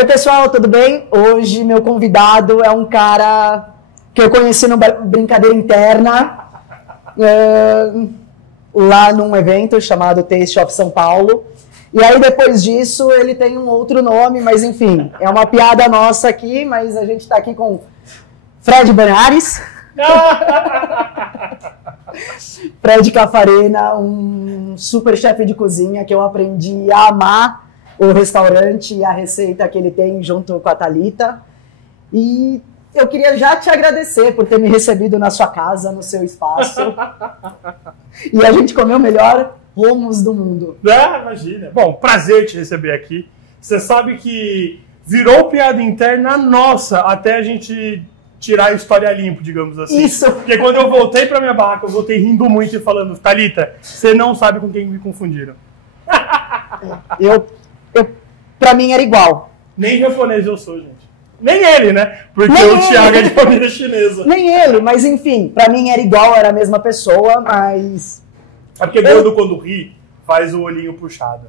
Oi pessoal, tudo bem? Hoje meu convidado é um cara que eu conheci no Brincadeira Interna, lá num evento chamado Taste of São Paulo. E aí depois disso ele tem um outro nome, mas enfim, é uma piada nossa aqui, mas a gente está aqui com Fred Banares. Fred Cafarena, um super chefe de cozinha que eu aprendi a amar o restaurante e a receita que ele tem junto com a Thalita. E eu queria já te agradecer por ter me recebido na sua casa, no seu espaço. E a gente comeu o melhor hummus do mundo. Imagina. Bom, prazer te receber aqui. Você sabe que virou piada interna nossa até a gente tirar a história limpo, digamos assim. Isso. Porque quando eu voltei pra minha barraca, eu voltei rindo muito e falando, Thalita, você não sabe com quem me confundiram. Pra mim era igual. Nem japonês eu sou, gente. Nem ele, né? Porque Nem o Thiago é de família chinesa. Nem ele, mas enfim, pra mim era igual, era a mesma pessoa, mas... É porque gordo quando ri, faz o olhinho puxado.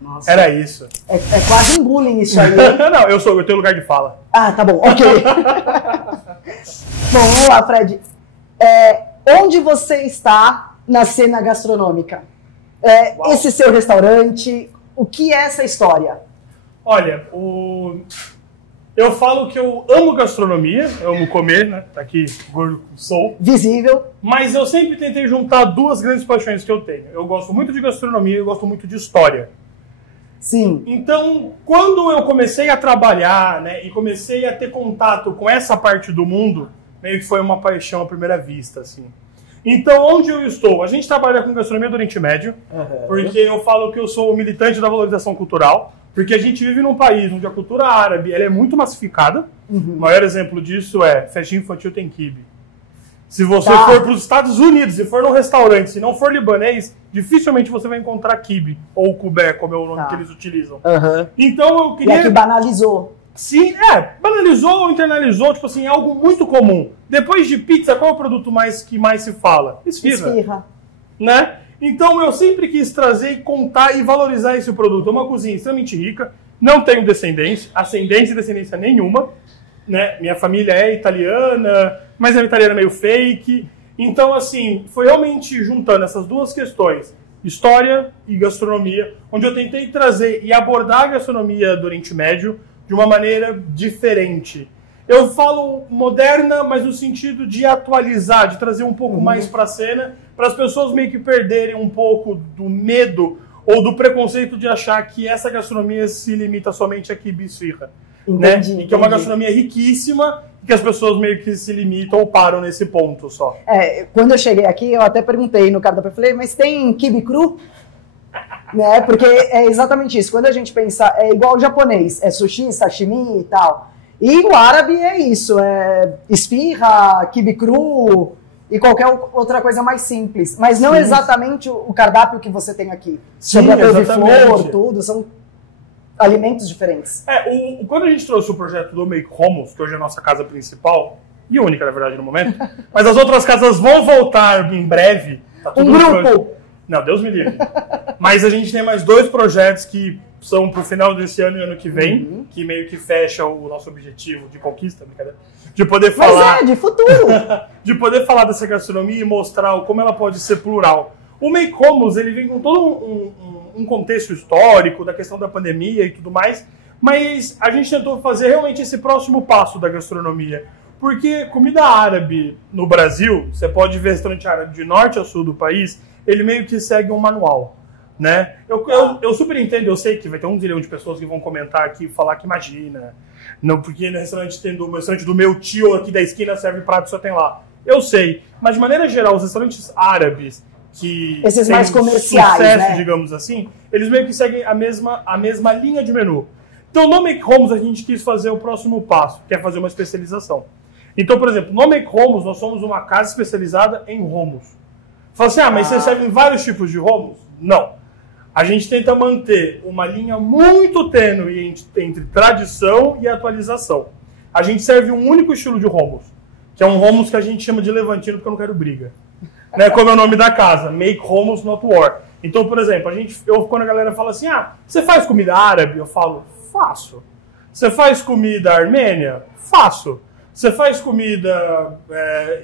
Nossa. Era isso. É quase um bullying isso aí. Não, eu tenho lugar de fala. Ah, tá bom, ok. Bom, vamos lá, Fred. Onde você está na cena gastronômica? Esse seu restaurante, o que é essa história? Olha, eu falo que eu amo gastronomia, eu amo comer, né? Tá aqui, gordo sou. Visível. Mas eu sempre tentei juntar duas grandes paixões que eu tenho. Eu gosto muito de gastronomia e eu gosto muito de história. Sim. Então, quando eu comecei a trabalhar, né, e comecei a ter contato com essa parte do mundo, meio que foi uma paixão à primeira vista, assim. Então, onde eu estou? A gente trabalha com gastronomia do Oriente Médio, porque eu falo que eu sou o militante da valorização cultural, porque a gente vive num país onde a cultura árabe ela é muito massificada. O maior exemplo disso é festinha infantil tem quibe. Se você for para os Estados Unidos e for num restaurante, se não for libanês, dificilmente você vai encontrar quibe, ou kubé, como é o nome que eles utilizam. Então eu queria... E aqui banalizou. Sim, banalizou ou internalizou, tipo assim, é algo muito comum. Depois de pizza, qual é o produto que mais se fala? Esfirra. Né? Então eu sempre quis trazer e contar e valorizar esse produto. É uma cozinha extremamente rica, não tenho descendência, ascendência e descendência nenhuma. Né? Minha família é italiana, mas é uma italiana meio fake. Então, assim, foi realmente juntando essas duas questões, história e gastronomia, onde eu tentei trazer e abordar a gastronomia do Oriente Médio de uma maneira diferente. Eu falo moderna, mas no sentido de atualizar, de trazer um pouco mais para a cena, para as pessoas meio que perderem um pouco do medo ou do preconceito de achar que essa gastronomia se limita somente a quibe e esfirra. Né? E que é uma gastronomia riquíssima e que as pessoas meio que se limitam ou param nesse ponto só. Quando eu cheguei aqui, eu até perguntei no cardápio, eu falei, mas tem quibe cru? Né? Porque é exatamente isso. Quando a gente pensa, é igual o japonês, é sushi, sashimi e tal. E o árabe é isso, é esfirra, quibe cru e qualquer outra coisa mais simples. Mas não exatamente o cardápio que você tem aqui. Sobre a couve-flor, tudo, são alimentos diferentes. Quando a gente trouxe o projeto do Make Hummus, que hoje é a nossa casa principal, e única, na verdade, no momento, mas as outras casas vão voltar em breve. Tá tudo grupo! Não, Deus me livre. Mas a gente tem mais 2 projetos que são pro final desse ano e ano que vem, que meio que fecha o nosso objetivo de conquista, brincadeira, de poder falar... Mas de futuro! De poder falar dessa gastronomia e mostrar como ela pode ser plural. O Make Hummus, ele vem com todo um contexto histórico, da questão da pandemia e tudo mais, mas a gente tentou fazer realmente esse próximo passo da gastronomia. Porque comida árabe no Brasil, você pode ver restaurante árabe de norte a sul do país, ele meio que segue um manual, né? Eu super entendo, eu sei que vai ter 1 zilhão de pessoas que vão comentar aqui e falar que imagina, não, porque no restaurante do meu tio aqui da esquina serve prato só tem lá. Eu sei, mas de maneira geral, os restaurantes árabes que esses mais comerciais, sucesso, né? Digamos assim, eles meio que seguem a mesma linha de menu. Então, no Make Hummus, a gente quis fazer o próximo passo, que é fazer uma especialização. Então, por exemplo, no Make Hummus, nós somos uma casa especializada em hummus. Fala assim, mas você serve vários tipos de hummus? Não. A gente tenta manter uma linha muito tênue entre tradição e atualização. A gente serve um único estilo de hummus, que é um hummus que a gente chama de levantino porque eu não quero briga. Né, como é o nome da casa, Make Hummus Not War. Então, por exemplo, quando a galera fala assim, você faz comida árabe? Eu falo, faço. Você faz comida armênia? Faço. Você faz comida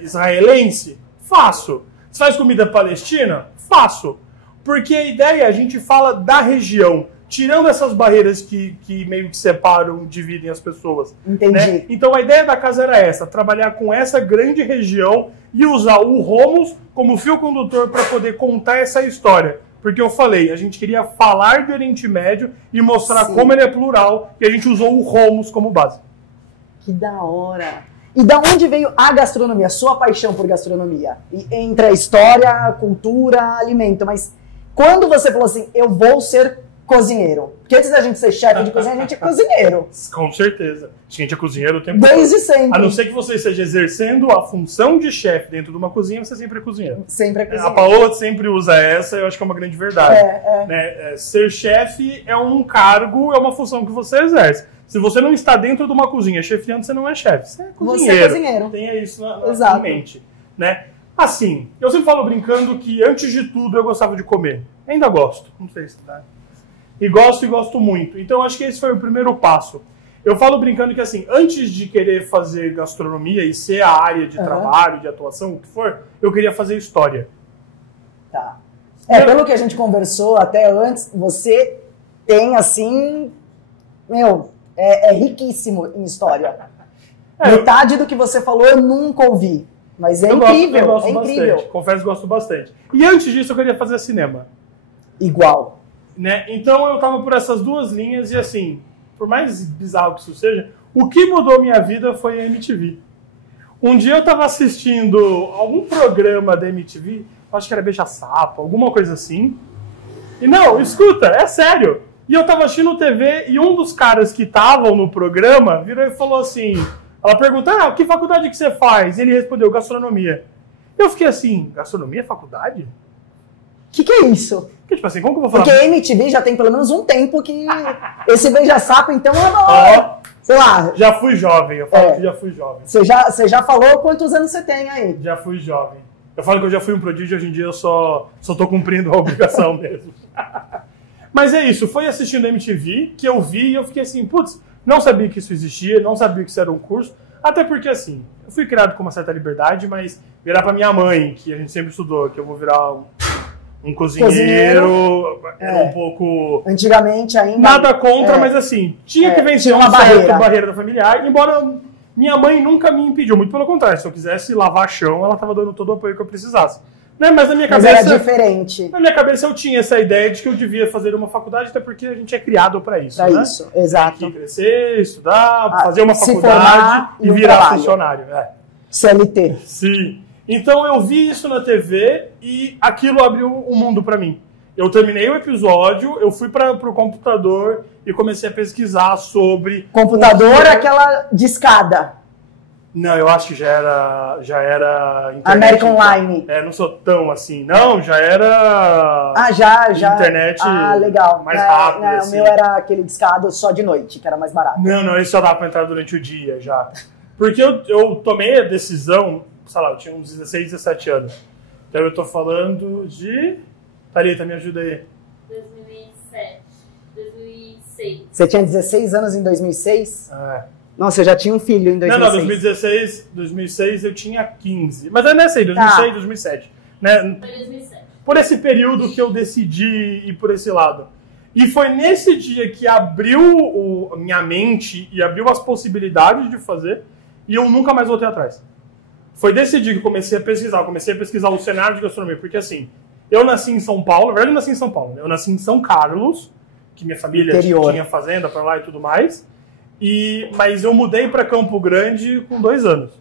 israelense? Faço. Você faz comida palestina? Faço. Porque a ideia, a gente fala da região, tirando essas barreiras que meio que separam, dividem as pessoas. Entendi. Né? Então a ideia da casa era essa, trabalhar com essa grande região e usar o Romos como fio condutor para poder contar essa história. Porque eu falei, a gente queria falar de Oriente Médio e mostrar como ele é plural, e a gente usou o Romos como base. Que da hora! E da onde veio a gastronomia, a sua paixão por gastronomia? E entre a história, cultura, alimento, mas quando você falou assim, eu vou ser cozinheiro? Porque antes da gente ser chefe de cozinha, a gente é cozinheiro. Com certeza. A gente é cozinheiro o tempo todo. Desde sempre. A não ser que você esteja exercendo a função de chefe dentro de uma cozinha, você sempre é cozinheiro. Sempre é cozinheiro. A Paola sempre usa essa, eu acho que é uma grande verdade. Né? Ser chefe é um cargo, é uma função que você exerce. Se você não está dentro de uma cozinha chefiando, você não é chefe. Você é cozinheiro. Você é cozinheiro. Tenha isso na mente. Né? Assim, eu sempre falo brincando que antes de tudo eu gostava de comer. Ainda gosto. Não sei se dá. E gosto muito. Então acho que esse foi o primeiro passo. Eu falo brincando que assim, antes de querer fazer gastronomia e ser a área de trabalho, de atuação, o que for, eu queria fazer história. Tá. Pelo que a gente conversou até antes, você tem assim, é riquíssimo em história. Metade do que você falou eu nunca ouvi. Mas é incrível, eu gosto incrível. Bastante, confesso que gosto bastante. E antes disso eu queria fazer cinema. Igual. Né? Então eu tava por essas duas linhas e assim, por mais bizarro que isso seja, o que mudou minha vida foi a MTV. Um dia eu tava assistindo algum programa da MTV, acho que era Beija-Sapo, alguma coisa assim. E não, escuta, é sério. E eu tava assistindo TV e um dos caras que estavam no programa virou e falou assim, ela perguntou, que faculdade que você faz? E ele respondeu, gastronomia. Eu fiquei assim, gastronomia é faculdade? O que é isso? Porque, tipo assim, como que eu vou falar? Porque a MTV já tem pelo menos um tempo que esse Beija-Sapo, então, sei lá. Já fui jovem, eu falo que já fui jovem. Você já falou quantos anos você tem aí? Já fui jovem. Eu falo que eu já fui um prodígio, hoje em dia eu só tô cumprindo a obrigação mesmo. Mas é isso, foi assistindo a MTV que eu vi e eu fiquei assim, putz, não sabia que isso existia, não sabia que isso era um curso, até porque assim, eu fui criado com uma certa liberdade, mas virar pra minha mãe, que a gente sempre estudou, que eu vou virar um cozinheiro, era um pouco... Antigamente ainda... Nada contra, mas assim, tinha que vencer uma certa barreira familiar, embora minha mãe nunca me impediu, muito pelo contrário, se eu quisesse lavar chão, ela estava dando todo o apoio que eu precisasse. Né? Mas na minha cabeça... era diferente. Na minha cabeça eu tinha essa ideia de que eu devia fazer uma faculdade, até porque a gente é criado para isso, Para isso, exato. Tem que crescer, estudar, fazer uma faculdade e virar funcionário. CLT. Sim. Então eu vi isso na TV e aquilo abriu um mundo para mim. Eu terminei o episódio, eu fui para o computador e comecei a pesquisar sobre... Computador, aquela discada. Não, eu acho que já era internet. American Online. Não sou tão assim. Não, já era... já. Internet legal. mais rápido. Assim. O meu era aquele discado só de noite, que era mais barato. Não, esse só dá para entrar durante o dia já. Porque eu tomei a decisão, sei lá, eu tinha uns 16, 17 anos. Então eu tô falando de... Thalita, me ajuda aí. 2007, 2006. Você tinha 16 anos em 2006? Nossa, eu já tinha um filho em 2006. Não, 2006 eu tinha 15. Mas é nessa aí, 2006, 2007. Né? Foi 2007. Por esse período que eu decidi ir por esse lado. E foi nesse dia que abriu a minha mente e abriu as possibilidades de fazer e eu nunca mais voltei atrás. Foi desse dia que eu comecei a pesquisar o cenário de gastronomia, porque assim, eu nasci em São Paulo, na verdade eu nasci em São Paulo, eu nasci em São Carlos, que minha família tinha fazenda pra lá e tudo mais, mas eu mudei pra Campo Grande com 2 anos.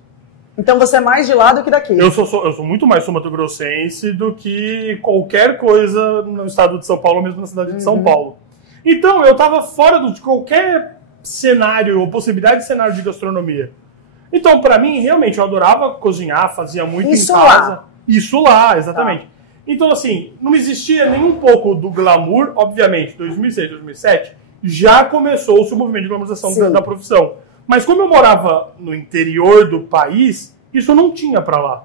Então você é mais de lá do que daqui? Eu sou muito mais sul-mato-grossense do que qualquer coisa no estado de São Paulo, ou mesmo na cidade de São Paulo. Então eu tava fora de qualquer cenário ou possibilidade de cenário de gastronomia. Então, pra mim, realmente, eu adorava cozinhar, fazia muito em casa. Isso lá, exatamente. Então, assim, não existia nem um pouco do glamour, obviamente, 2006, 2007, já começou-se o movimento de glamorização da profissão. Mas como eu morava no interior do país, isso não tinha pra lá.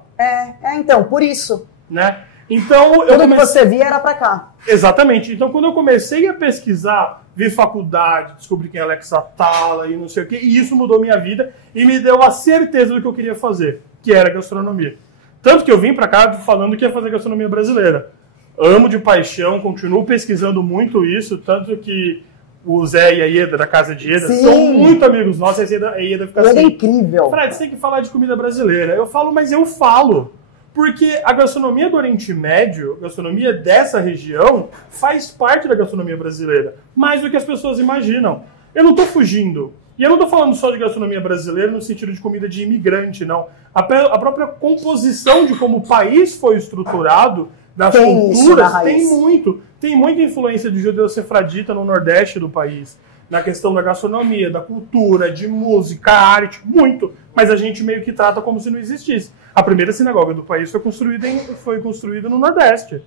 Então, por isso. Né? Então, tudo que você via era pra cá. Exatamente. Então, quando eu comecei a pesquisar, vi faculdade, descobri quem é Alex Atala e não sei o quê, e isso mudou minha vida e me deu a certeza do que eu queria fazer, que era gastronomia. Tanto que eu vim pra cá falando que ia fazer gastronomia brasileira. Amo de paixão, continuo pesquisando muito isso, tanto que o Zé e a Ieda, da Casa de Ieda, Sim. são muito amigos nossos. A Ieda fica assim... É incrível. Fred, você tem que falar de comida brasileira. Eu falo, mas eu falo. Porque a gastronomia do Oriente Médio, a gastronomia dessa região, faz parte da gastronomia brasileira. Mais do que as pessoas imaginam. Eu não estou fugindo. E eu não estou falando só de gastronomia brasileira no sentido de comida de imigrante, não. A própria composição de como o país foi estruturado, das culturas, tem muita influência de judeu-sefradita no Nordeste do país. Na questão da gastronomia, da cultura, de música, arte, muito. Mas a gente meio que trata como se não existisse. A primeira sinagoga do país foi construída no Nordeste.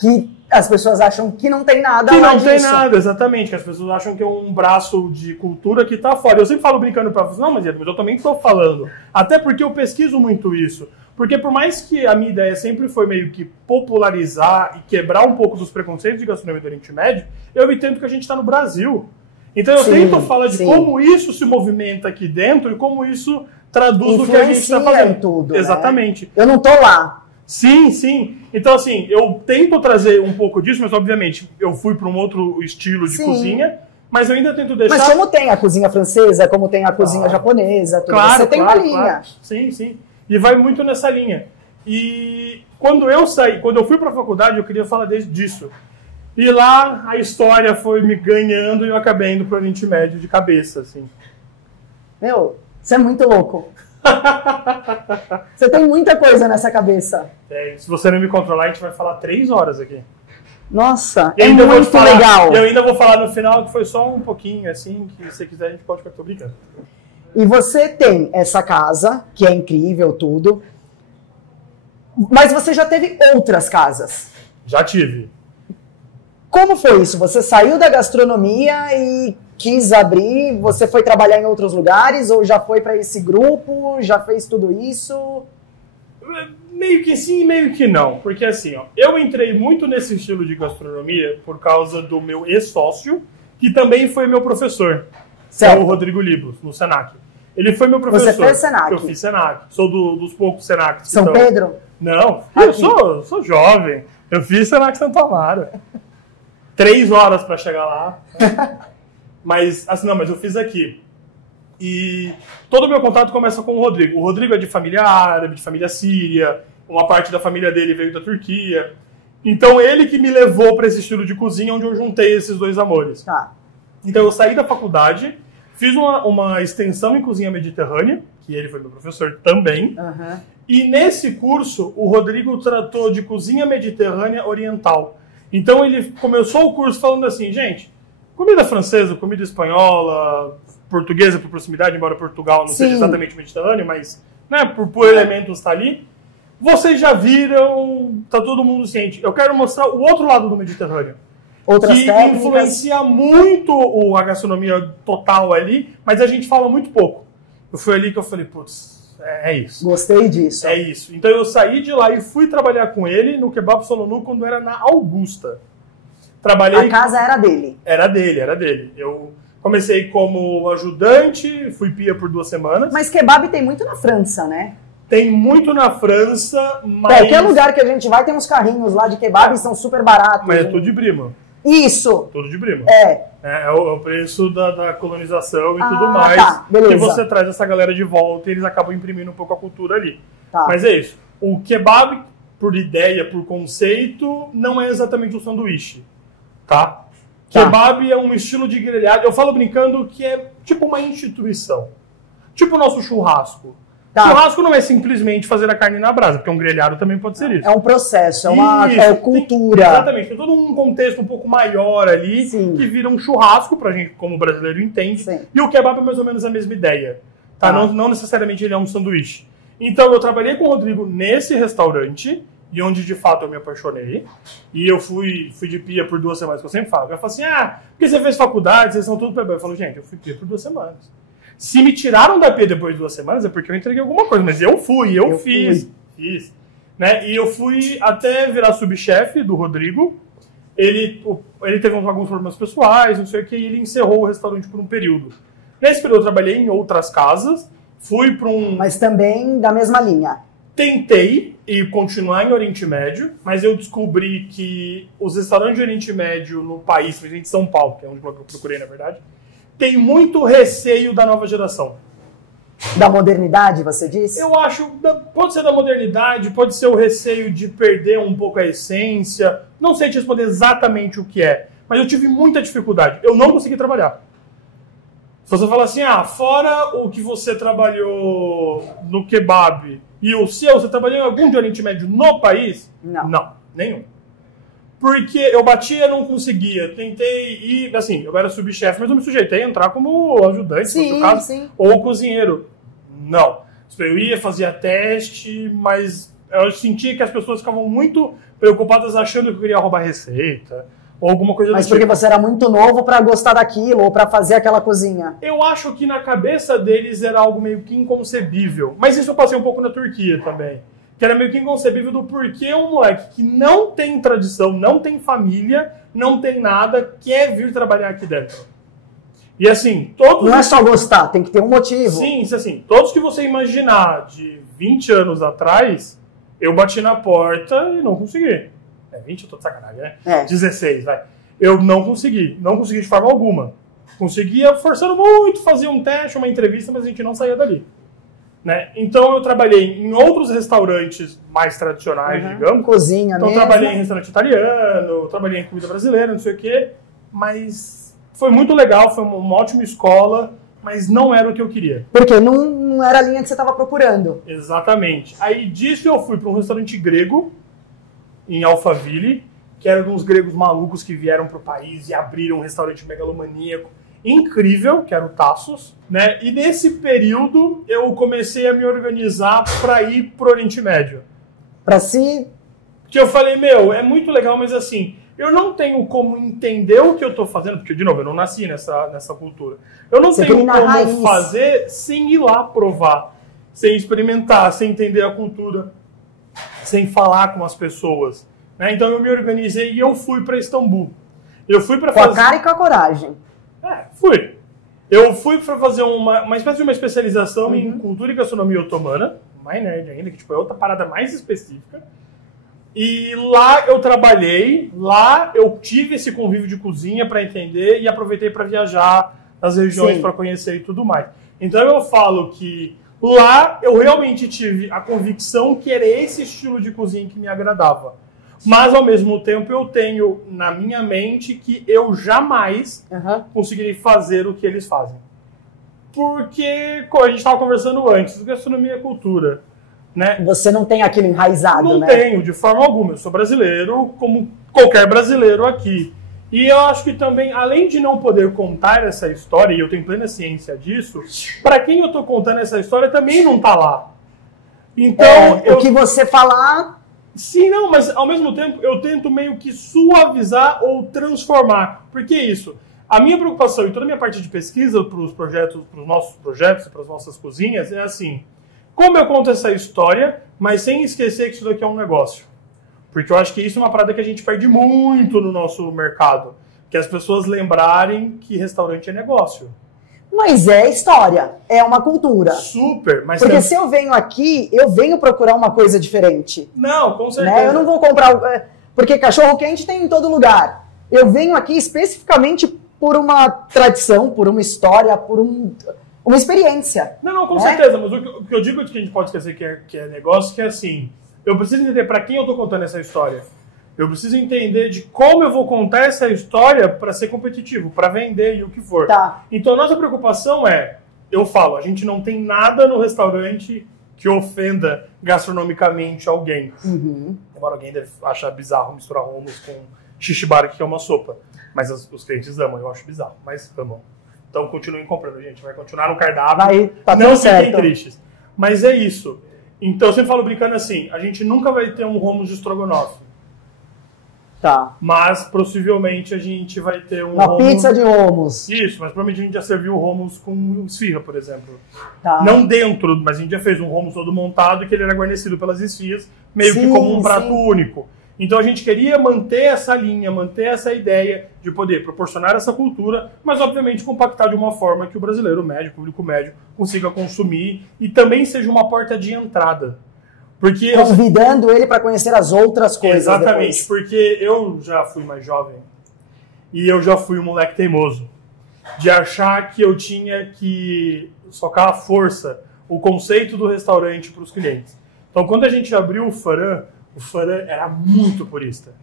Que as pessoas acham que não tem nada que lá não disso. tem nada, exatamente. Que as pessoas acham que é um braço de cultura que tá fora. Eu sempre falo brincando para vocês, não, mas eu também estou falando. Até porque eu pesquiso muito isso. Porque por mais que a minha ideia sempre foi meio que popularizar e quebrar um pouco dos preconceitos de gastronomia do Oriente Médio, eu entendo que a gente está no Brasil. Então eu tento falar de como isso se movimenta aqui dentro e como isso traduz o que a gente está fazendo. Tudo, exatamente. Né? Eu não tô lá. Sim, sim. Então, assim, eu tento trazer um pouco disso, mas, obviamente, eu fui para um outro estilo de cozinha, mas eu ainda tento deixar... Mas como tem a cozinha francesa, como tem a cozinha japonesa, tudo, você tem uma linha. Claro. Sim, sim. E vai muito nessa linha. E quando eu fui para a faculdade, eu queria falar disso. E lá a história foi me ganhando e eu acabei indo para o Oriente Médio de cabeça, assim. Meu, você é muito louco. Você tem muita coisa nessa cabeça. Se você não me controlar, a gente vai falar 3 horas aqui. Nossa, é muito legal. Eu ainda vou falar no final que foi só um pouquinho, assim, que se você quiser a gente pode ficar brincando. E você tem essa casa, que é incrível, tudo. Mas você já teve outras casas. Já tive. Como foi isso? Você saiu da gastronomia e quis abrir? Você foi trabalhar em outros lugares? Ou já foi para esse grupo? Já fez tudo isso? Meio que sim, meio que não. Porque assim, ó, eu entrei muito nesse estilo de gastronomia por causa do meu ex-sócio, que também foi meu professor. Certo. Que é o Rodrigo Libos, no Senac. Ele foi meu professor. Você fez Senac? Eu fiz Senac. Sou dos poucos Senacs. São Pedro? Não, eu sou jovem. Eu fiz Senac Santo Amaro. 3 horas para chegar lá. Mas, assim, não, mas eu fiz aqui. E todo o meu contato começa com o Rodrigo. O Rodrigo é de família árabe, de família síria. Uma parte da família dele veio da Turquia. Então, ele que me levou para esse estilo de cozinha, onde eu juntei esses dois amores. Tá. Então, eu saí da faculdade, fiz uma extensão em cozinha mediterrânea, que ele foi meu professor também. Uhum. E nesse curso, o Rodrigo tratou de cozinha mediterrânea oriental. Então, ele começou o curso falando assim, gente, comida francesa, comida espanhola, portuguesa por proximidade, embora Portugal não seja exatamente mediterrâneo, mas né, por elementos está ali. Vocês já viram, tá todo mundo ciente. Eu quero mostrar o outro lado do Mediterrâneo. Outras que técnicas. Influencia muito a gastronomia total ali, mas a gente fala muito pouco. Eu fui ali que eu falei, putz, é isso. Gostei disso. É isso. Então eu saí de lá e fui trabalhar com ele no Kebab Solonu quando era na Augusta. Trabalhei... A casa era dele? Era dele. Eu comecei como ajudante, fui pia por 2 semanas. Mas kebab tem muito na França, né? Tem muito na França, mas... Qualquer lugar que a gente vai tem uns carrinhos lá de kebab e são super baratos. Mas é tudo de brima. Isso! Tudo de brima. É o preço da colonização e tudo mais. Tá, beleza. Que você traz essa galera de volta e eles acabam imprimindo um pouco a cultura ali. Tá. Mas é isso. O kebab, por ideia, por conceito, não é exatamente um sanduíche. Tá? Kebab é um estilo de grelhado. Eu falo brincando que é tipo uma instituição. Tipo o nosso churrasco. Tá. Churrasco não é simplesmente fazer a carne na brasa, porque um grelhado também pode ser isso. É um processo, é uma cultura. Exatamente, tem todo um contexto um pouco maior ali, que vira um churrasco pra gente, como brasileiro entende. Sim. E o kebab é mais ou menos a mesma ideia. Tá? Não necessariamente ele é um sanduíche. Então eu trabalhei com o Rodrigo nesse restaurante, e onde de fato eu me apaixonei. E eu fui de pia por 2 semanas, que eu sempre falo. Eu falo assim, porque você fez faculdade, vocês são tudo bebê. Eu falo, gente, eu fui pia por 2 semanas. Se me tiraram da pia depois de 2 semanas é porque eu entreguei alguma coisa, mas eu fiz. Né? E eu fui até virar subchefe do Rodrigo, ele teve alguns problemas pessoais, não sei o que, e ele encerrou o restaurante por um período. Nesse período eu trabalhei em outras casas, fui para um... Mas também da mesma linha. Tentei ir continuar em Oriente Médio, mas eu descobri que os restaurantes de Oriente Médio no país, principalmente em São Paulo, que é onde eu procurei, na verdade, tem muito receio da nova geração. Da modernidade, você disse? Eu acho, pode ser da modernidade, pode ser o receio de perder um pouco a essência, não sei te responder exatamente o que é, mas eu tive muita dificuldade, eu não consegui trabalhar. Se você falar assim, fora o que você trabalhou no kebab e o seu, você trabalhou em algum de Oriente Médio no país? Não, nenhum. Porque eu batia, não conseguia. Tentei ir, assim, eu era subchefe, mas eu me sujeitei a entrar como ajudante, sim, no caso, sim. Ou cozinheiro. Não. Eu ia, fazia teste, mas eu sentia que as pessoas ficavam muito preocupadas achando que eu queria roubar receita. Ou alguma coisa Mas porque você era muito novo para gostar daquilo, ou para fazer aquela cozinha? Eu acho que na cabeça deles era algo meio que inconcebível. Mas isso eu passei um pouco na Turquia também. Que era meio que inconcebível do porquê um moleque que não tem tradição, não tem família, não tem nada, quer vir trabalhar aqui dentro. E assim, todos... Não é só gostar, tem que ter um motivo. Sim, assim, todos que você imaginar de 20 anos atrás, eu bati na porta e não consegui. 20 eu tô de sacanagem, né? 16, vai. Eu não consegui de forma alguma. Conseguia forçando muito, fazia um teste, uma entrevista, mas a gente não saía dali. Né? Então eu trabalhei em outros restaurantes mais tradicionais, digamos. Cozinha então mesmo. Trabalhei em restaurante italiano, trabalhei em comida brasileira, não sei o quê. Mas foi muito legal, foi uma ótima escola, mas não era o que eu queria. Porque não era a linha que você estava procurando. Exatamente. Aí disso eu fui para um restaurante grego, em Alphaville, que eram uns gregos malucos que vieram para o país e abriram um restaurante megalomaníaco incrível, que era o Tassos, né? E nesse período eu comecei a me organizar para ir pro Oriente Médio. Para si... Que eu falei, é muito legal, mas assim, eu não tenho como entender o que eu tô fazendo, porque, de novo, eu não nasci nessa cultura. Eu não tenho como fazer sem ir lá provar, sem experimentar, sem entender a cultura, sem falar com as pessoas. Né? Então eu me organizei e eu fui para Istambul. Eu fui para fazer... Com a cara e com a coragem. Fui. Eu fui para fazer uma espécie de uma especialização em cultura e gastronomia otomana, mais nerd ainda, que tipo, é outra parada mais específica. E lá eu trabalhei, lá eu tive esse convívio de cozinha para entender e aproveitei para viajar nas regiões para conhecer e tudo mais. Então eu falo que lá eu realmente tive a convicção que era esse estilo de cozinha que me agradava. Mas, ao mesmo tempo, eu tenho na minha mente que eu jamais conseguirei fazer o que eles fazem. Porque, como a gente estava conversando antes, gastronomia é cultura. Né? Você não tem aquilo enraizado, né? Não tenho, de forma alguma. Eu sou brasileiro, como qualquer brasileiro aqui. E eu acho que também, além de não poder contar essa história, e eu tenho plena ciência disso, para quem eu estou contando essa história também não está lá. Então, o que você falar... Sim, não, mas ao mesmo tempo eu tento meio que suavizar ou transformar. Por que isso? A minha preocupação e toda a minha parte de pesquisa para os projetos, para os nossos projetos, para as nossas cozinhas, é assim, como eu conto essa história, mas sem esquecer que isso daqui é um negócio. Porque eu acho que isso é uma parada que a gente perde muito no nosso mercado. Que as pessoas lembrarem que restaurante é negócio. Mas é história, é uma cultura. Super, mas... Porque se eu venho aqui, eu venho procurar uma coisa diferente. Não, com certeza. Né? Eu não vou comprar... Porque cachorro-quente tem em todo lugar. Eu venho aqui especificamente por uma tradição, por uma história, por uma experiência. Não, com certeza. Mas o que eu digo que a gente pode esquecer que é negócio, que é assim... Eu preciso entender para quem eu estou contando essa história. Eu preciso entender de como eu vou contar essa história para ser competitivo, para vender e o que for. Tá. Então, a nossa preocupação é, eu falo, a gente não tem nada no restaurante que ofenda gastronomicamente alguém. Embora alguém deve achar bizarro misturar hummus com shishibara, que é uma sopa. Mas os clientes amam, eu acho bizarro, mas amam. Então, continuem comprando, gente. Vai continuar no cardápio. Não fiquem tristes. Mas é isso. Então, eu sempre falo brincando assim, a gente nunca vai ter um hummus de estrogonofe. Tá. Mas, possivelmente, a gente vai ter uma pizza de hummus. Isso, mas provavelmente a gente já serviu hummus com esfirra, por exemplo. Tá. Não dentro, mas a gente já fez um hummus todo montado e que ele era guarnecido pelas esfirras, meio que como um prato único. Então a gente queria manter essa linha, manter essa ideia de poder proporcionar essa cultura, mas obviamente compactar de uma forma que o brasileiro médio, o público médio, consiga consumir e também seja uma porta de entrada. Porque convidando ele para conhecer as outras coisas. Exatamente, depois. porque eu já fui mais jovem e eu já fui um moleque teimoso de achar que eu tinha que socar à força o conceito do restaurante para os clientes. Então, quando a gente abriu o Farã era muito purista.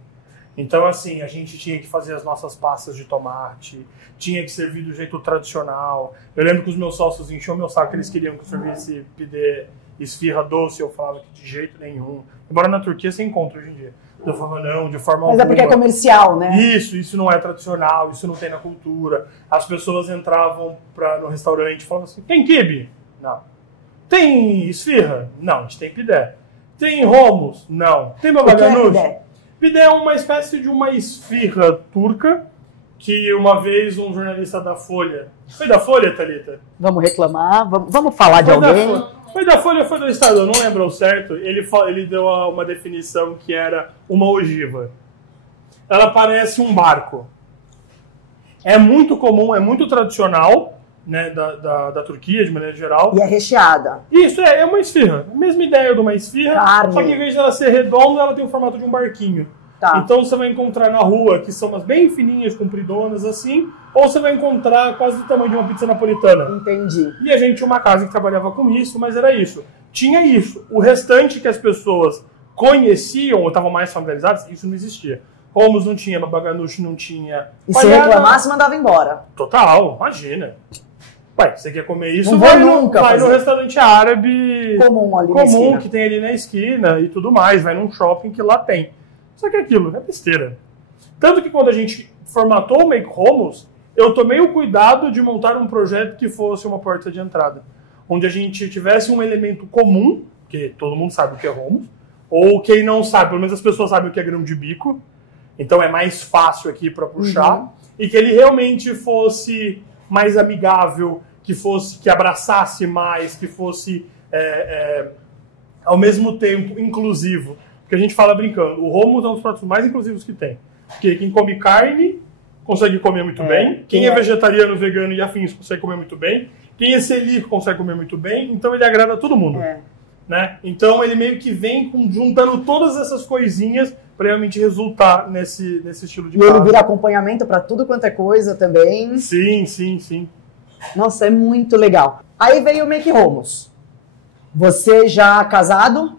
Então, assim, a gente tinha que fazer as nossas pastas de tomate, tinha que servir do jeito tradicional. Eu lembro que os meus sócios enchiam meu saco, eles queriam que eu servisse pide esfirra doce, eu falava que de jeito nenhum. Embora na Turquia você encontra hoje em dia. Eu falava, não, de forma alguma. Mas é porque é comercial, né? Isso não é tradicional, isso não tem na cultura. As pessoas entravam no restaurante e falavam assim, tem quibe? Não. Tem esfirra? Não, a gente tem pidé. Tem hummus? Não. Tem babaganush? Pidé é uma espécie de uma esfirra turca que uma vez um jornalista da Folha... Foi da Folha, Thalita? Vamos reclamar? Vamos falar de alguém? Foi da Folha ou foi do Estado? Eu não lembro ao certo. Ele deu uma definição que era uma ogiva. Ela parece um barco. É muito comum, é muito tradicional, né, da Turquia, de maneira geral. E é recheada. Isso, é uma esfirra. A mesma ideia de uma esfirra, carne. Só que em vez de ela ser redonda, ela tem o formato de um barquinho. Tá. Então você vai encontrar na rua, que são umas bem fininhas, compridonas assim, ou você vai encontrar quase do tamanho de uma pizza napolitana. Entendi. E a gente tinha uma casa que trabalhava com isso, mas era isso. Tinha isso. O restante que as pessoas conheciam ou estavam mais familiarizadas, isso não existia. Hummus não tinha, babaganush não tinha. E se reclamasse, mandava embora. Total, imagina. Ué, você quer comer isso? Não vai no restaurante árabe comum que tem ali na esquina e tudo mais. Vai num shopping que lá tem. Só que aquilo é besteira. Tanto que quando a gente formatou o Make Hummus, eu tomei o cuidado de montar um projeto que fosse uma porta de entrada. Onde a gente tivesse um elemento comum, que todo mundo sabe o que é hummus, ou quem não sabe, pelo menos as pessoas sabem o que é grão de bico. Então é mais fácil aqui para puxar. E que ele realmente fosse mais amigável, que abraçasse mais, que fosse ao mesmo tempo inclusivo. Porque a gente fala brincando, o hummus é um dos pratos mais inclusivos que tem. Porque quem come carne consegue comer muito bem, quem é vegetariano, vegano e afins consegue comer muito bem, quem é celíaco consegue comer muito bem, então ele agrada a todo mundo. Né? Então ele meio que vem juntando todas essas coisinhas para realmente resultar nesse estilo de prato. E ele vira acompanhamento para tudo quanto é coisa também. Sim. Nossa, é muito legal. Aí veio o Make Hummus. Você já casado?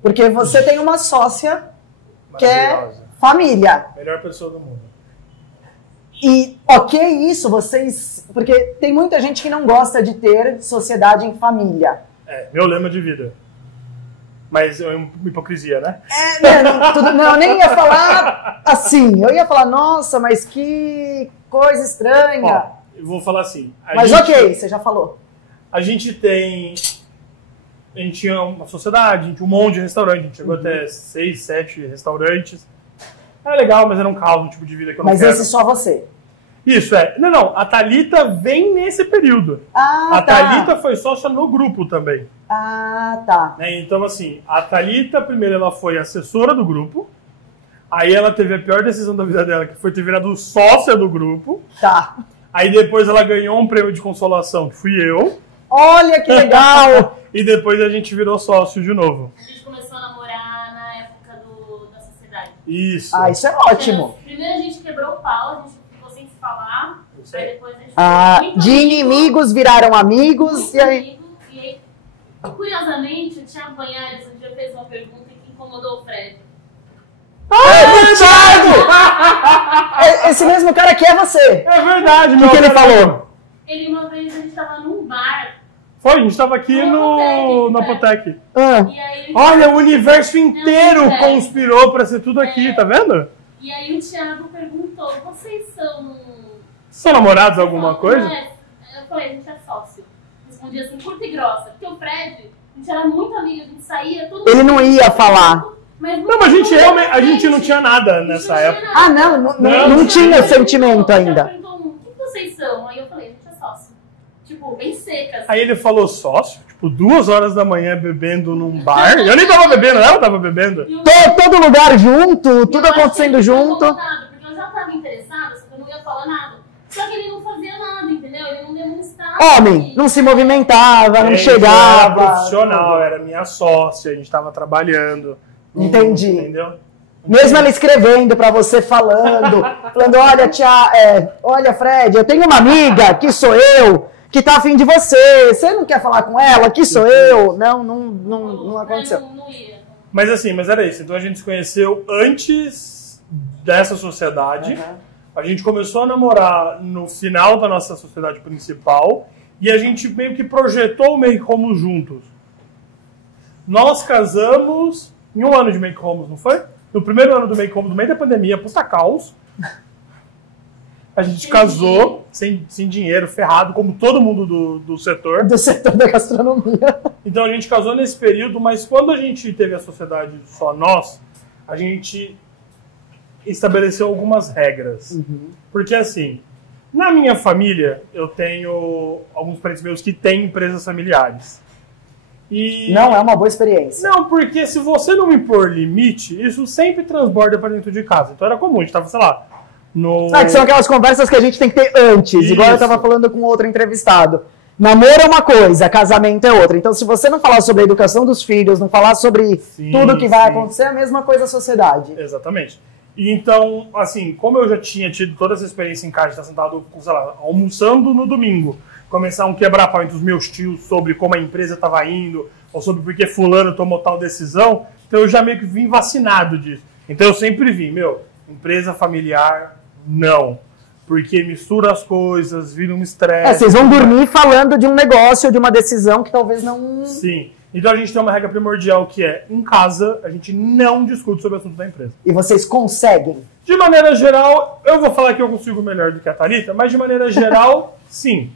Porque você tem uma sócia que é família. Melhor pessoa do mundo. E ok isso, vocês... Porque tem muita gente que não gosta de ter sociedade em família. Meu lema de vida. Mas é uma hipocrisia, né? Não, eu nem ia falar assim. Eu ia falar, nossa, mas que coisa estranha. Ó, eu vou falar assim. Mas ok, você já falou. A gente tinha uma sociedade, a gente tinha um monte de restaurante, a gente chegou até 6, 7 restaurantes. Era legal, mas era um caos, um tipo de vida que eu não quero. Mas esse só você? Isso, Não, a Thalita vem nesse período. A Thalita foi sócia no grupo também. Tá. Então, assim, a Thalita, primeiro ela foi assessora do grupo, aí ela teve a pior decisão da vida dela, que foi ter virado sócia do grupo. Tá. Aí depois ela ganhou um prêmio de consolação, que fui eu. Olha que legal! E depois a gente virou sócio de novo. A gente começou a namorar na época da sociedade. Isso. Isso é ótimo. Primeiro a gente quebrou o pau, a gente ficou sem se falar. Aí depois a gente ficou de inimigos viraram amigos. E aí, curiosamente, o Thiago Banhares um dia fez uma pergunta que incomodou o Fred. Esse mesmo cara aqui é você. É verdade, O que ele falou? Ele, uma vez, a gente tava num bar. Foi, a gente tava aqui no Apotec. Olha, o universo inteiro conspirou pra ser tudo aqui, tá vendo? E aí o Thiago perguntou, vocês são namorados alguma coisa? Eu falei, a gente é sócio. Respondi assim, curta e grossa. Porque o Fred, a gente era muito amigo, a gente saía, todo Ele não ia falar. Mas a gente não tinha nada nessa época. Não tinha sentimento ainda. Perguntou, o que vocês são? Aí eu falei, a gente é sócio. Tipo, bem secas. Aí ele falou, sócio? Tipo, tipo, 2 horas da manhã bebendo num bar. Eu nem tava bebendo, ela tava bebendo. Todo lugar junto, tudo acontecendo junto. Porque eu já tava interessada, só que eu não ia falar nada. Só que ele não fazia nada, entendeu? Ele não demonstrava. Homem, não se movimentava, não Era chegava. profissional, era minha sócia, a gente tava trabalhando. Entendi. Entendeu? Mesmo ela escrevendo pra você, falando, olha, olha, Fred, eu tenho uma amiga, que sou eu, que tá afim de você. Você não quer falar com ela? Que sou eu? Não aconteceu. Não ia. Mas era isso. Então a gente se conheceu antes dessa sociedade. Uhum. A gente começou a namorar no final da nossa sociedade principal e a gente meio que projetou o Make Homes juntos. Nós casamos em 1 ano de Make Homes, não foi? No primeiro ano do Make Homes, no meio da pandemia, puta caos. A gente casou sem dinheiro, ferrado, como todo mundo do setor. Do setor da gastronomia. Então a gente casou nesse período, mas quando a gente teve a sociedade só nós, a gente estabeleceu algumas regras. Uhum. Porque assim, na minha família, eu tenho alguns parentes meus que têm empresas familiares. E não é uma boa experiência. Não, porque se você não impor limite, isso sempre transborda para dentro de casa. Então era comum, a gente tava, sei lá, que são aquelas conversas que a gente tem que ter antes. Isso. Igual eu tava falando com outro entrevistado. Namoro é uma coisa, casamento é outra. Então, se você não falar sobre a educação dos filhos, não falar sobre tudo que vai acontecer, é a mesma coisa a sociedade. Exatamente. E então, assim, como eu já tinha tido toda essa experiência em casa, de estar sentado, sei lá, almoçando no domingo, começar um quebra-pau entre os meus tios sobre como a empresa estava indo, ou sobre por que fulano tomou tal decisão, então eu já meio que vim vacinado disso. Então eu sempre vim, empresa familiar, não. Porque mistura as coisas, vira um estresse. Vocês vão dormir falando de um negócio, de uma decisão que talvez não... Sim. Então a gente tem uma regra primordial que é, em casa, a gente não discute sobre o assunto da empresa. E vocês conseguem? De maneira geral, eu vou falar que eu consigo melhor do que a Thalita, mas de maneira geral, sim.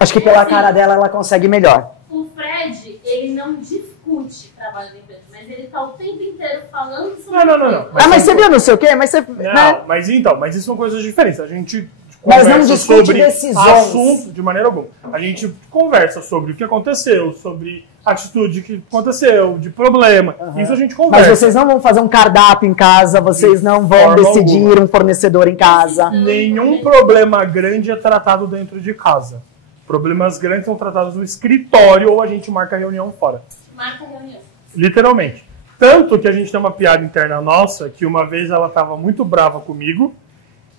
Acho que pela cara dela, ela consegue melhor. O Fred, ele não discute trabalho da empresa, mas ele tá o tempo inteiro falando sobre... Não. Mas você viu não sei o quê? Mas você... Não, mas isso são coisas diferentes. A gente mas não discute sobre decisões. Assunto de maneira alguma. A gente conversa sobre o que aconteceu, sobre atitude que aconteceu, de problema. Uhum. Isso a gente conversa. Mas vocês não vão fazer um cardápio em casa, vocês não vão decidir alguma. Um fornecedor em casa. Nenhum problema grande é tratado dentro de casa. Problemas grandes são tratados no escritório ou a gente marca reunião fora. Marca reunião. Literalmente. Tanto que a gente tem uma piada interna nossa, que uma vez ela estava muito brava comigo,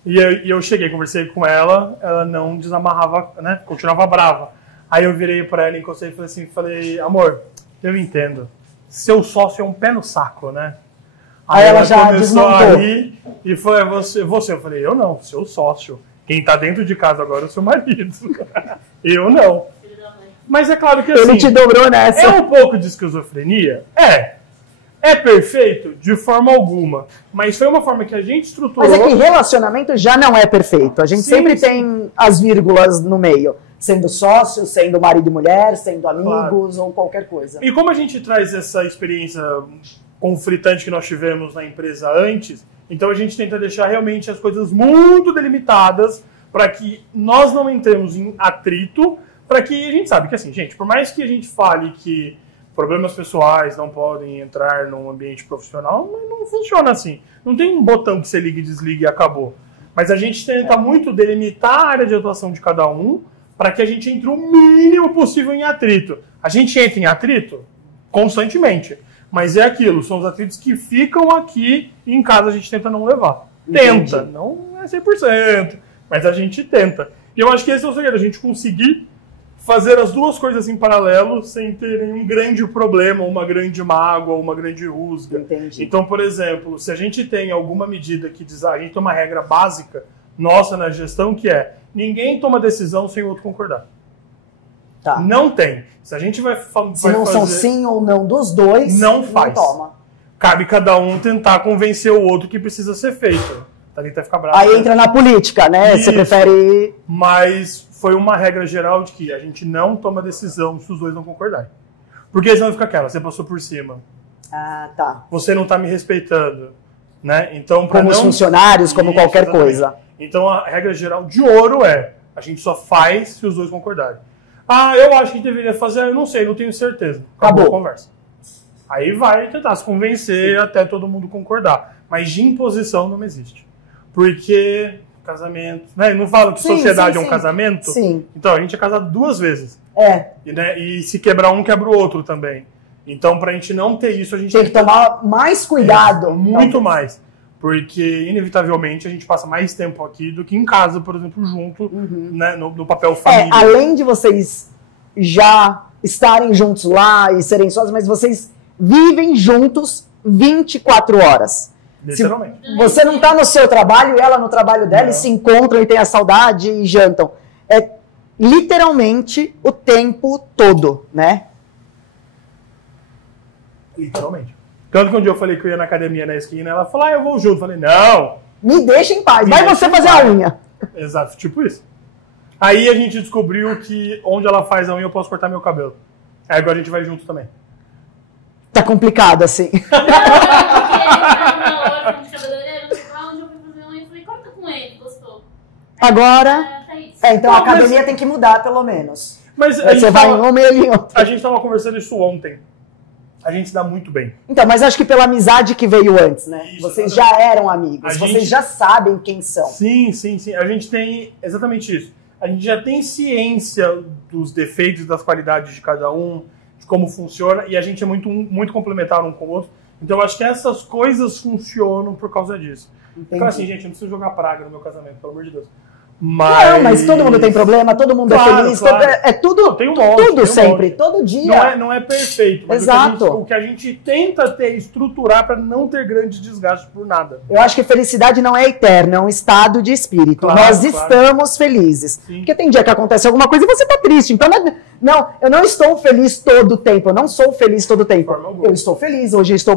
e eu cheguei, conversei com ela, ela não desamarrava, né? Continuava brava. Aí eu virei pra ela, encostei e falei, amor, eu entendo. Seu sócio é um pé no saco, né? Aí ela já começou a rir e foi, você. Eu falei, eu não, seu sócio. Quem tá dentro de casa agora é o seu marido. Eu não. Mas é claro que assim... Ele te dobrou nessa. É um pouco de esquizofrenia? É perfeito? De forma alguma. Mas foi uma forma que a gente estruturou... Mas é que relacionamento já não é perfeito. A gente sempre tem as vírgulas no meio. Sendo sócio, sendo marido e mulher, sendo amigos ou qualquer coisa. E como a gente traz essa experiência conflitante que nós tivemos na empresa antes, então a gente tenta deixar realmente as coisas muito delimitadas para que nós não entremos em atrito, para que a gente sabe que assim, gente, por mais que a gente fale que problemas pessoais não podem entrar num ambiente profissional, mas não funciona assim. Não tem um botão que você liga e desliga e acabou. Mas a gente tenta muito delimitar a área de atuação de cada um para que a gente entre o mínimo possível em atrito. A gente entra em atrito constantemente, mas é aquilo, são os atritos que ficam aqui e em casa a gente tenta não levar. Entendi. Tenta, não é 100%, mas a gente tenta. E eu acho que esse é o segredo, a gente conseguir fazer as duas coisas em paralelo sem ter nenhum grande problema, uma grande mágoa, uma grande rusga. Entendi. Então, por exemplo, se a gente tem alguma medida que diz, a gente tem uma regra básica nossa na gestão que é ninguém toma decisão sem o outro concordar. Tá. Não tem. Se a gente vai Se não são sim ou não dos dois, não faz. Não toma. Cabe cada um tentar convencer o outro que precisa ser feito. A Thalita fica brava. Aí entra na política, né? Isso. Você prefere... Mas foi uma regra geral de que a gente não toma decisão se os dois não concordarem. Porque senão fica aquela, você passou por cima. Ah, tá. Você não está me respeitando. Né? Então, como os funcionários, como qualquer exatamente. Coisa. Então a regra geral de ouro é, a gente só faz se os dois concordarem. Ah, eu acho que deveria fazer, eu não sei, não tenho certeza. Acabou a conversa. Aí vai tentar se convencer até todo mundo concordar. Mas de imposição não existe. Porque casamento... Né? Não falo que sociedade é um casamento? Sim. Então, a gente é casado 2 vezes. E se quebrar um, quebra o outro também. Então, pra gente não ter isso, a gente tem que tomar mais cuidado. Muito mais. Porque, inevitavelmente, a gente passa mais tempo aqui do que em casa, por exemplo, junto, né, no papel família. Além de vocês já estarem juntos lá e serem sócios, mas vocês vivem juntos 24 horas. Literalmente. Se você não está no seu trabalho e ela no trabalho dela, e se encontram e tem a saudade e jantam. É literalmente o tempo todo, né? Literalmente. Tanto que um dia eu falei que eu ia na academia na esquina, ela falou, eu vou junto. Eu falei, não. Me deixa em paz. Vai você fazer a unha. Exato, tipo isso. Aí a gente descobriu que onde ela faz a unha eu posso cortar meu cabelo. Aí agora a gente vai junto também. Tá complicado assim. Não, eu fui de cabeleireiro, onde eu fui fazer unha, eu falei, corta com ele, gostou. Agora... então a academia mas... tem que mudar, pelo menos. Mas você vai em uma e ele em outra. A gente tava conversando isso ontem. A gente se dá muito bem. Então, mas acho que pela amizade que veio antes, né? Isso, vocês já eram amigos, vocês já sabem quem são. Sim. A gente tem exatamente isso. A gente já tem ciência dos defeitos e das qualidades de cada um, de como funciona, e a gente é muito complementar um com o outro. Então, eu acho que essas coisas funcionam por causa disso. Então, assim, gente, eu não preciso jogar praga no meu casamento, pelo amor de Deus. Mas todo mundo tem problema, todo mundo é feliz, claro. É tudo, tudo sempre, todo dia. Não é perfeito, mas exato. O que a gente tenta estruturar para não ter grandes desgastes por nada. Eu acho que felicidade não é eterna, é um estado de espírito. Nós estamos felizes. Sim. Porque tem dia que acontece alguma coisa e você tá triste. Então, eu não estou feliz todo o tempo, eu não sou feliz todo o tempo. Eu estou feliz, hoje eu estou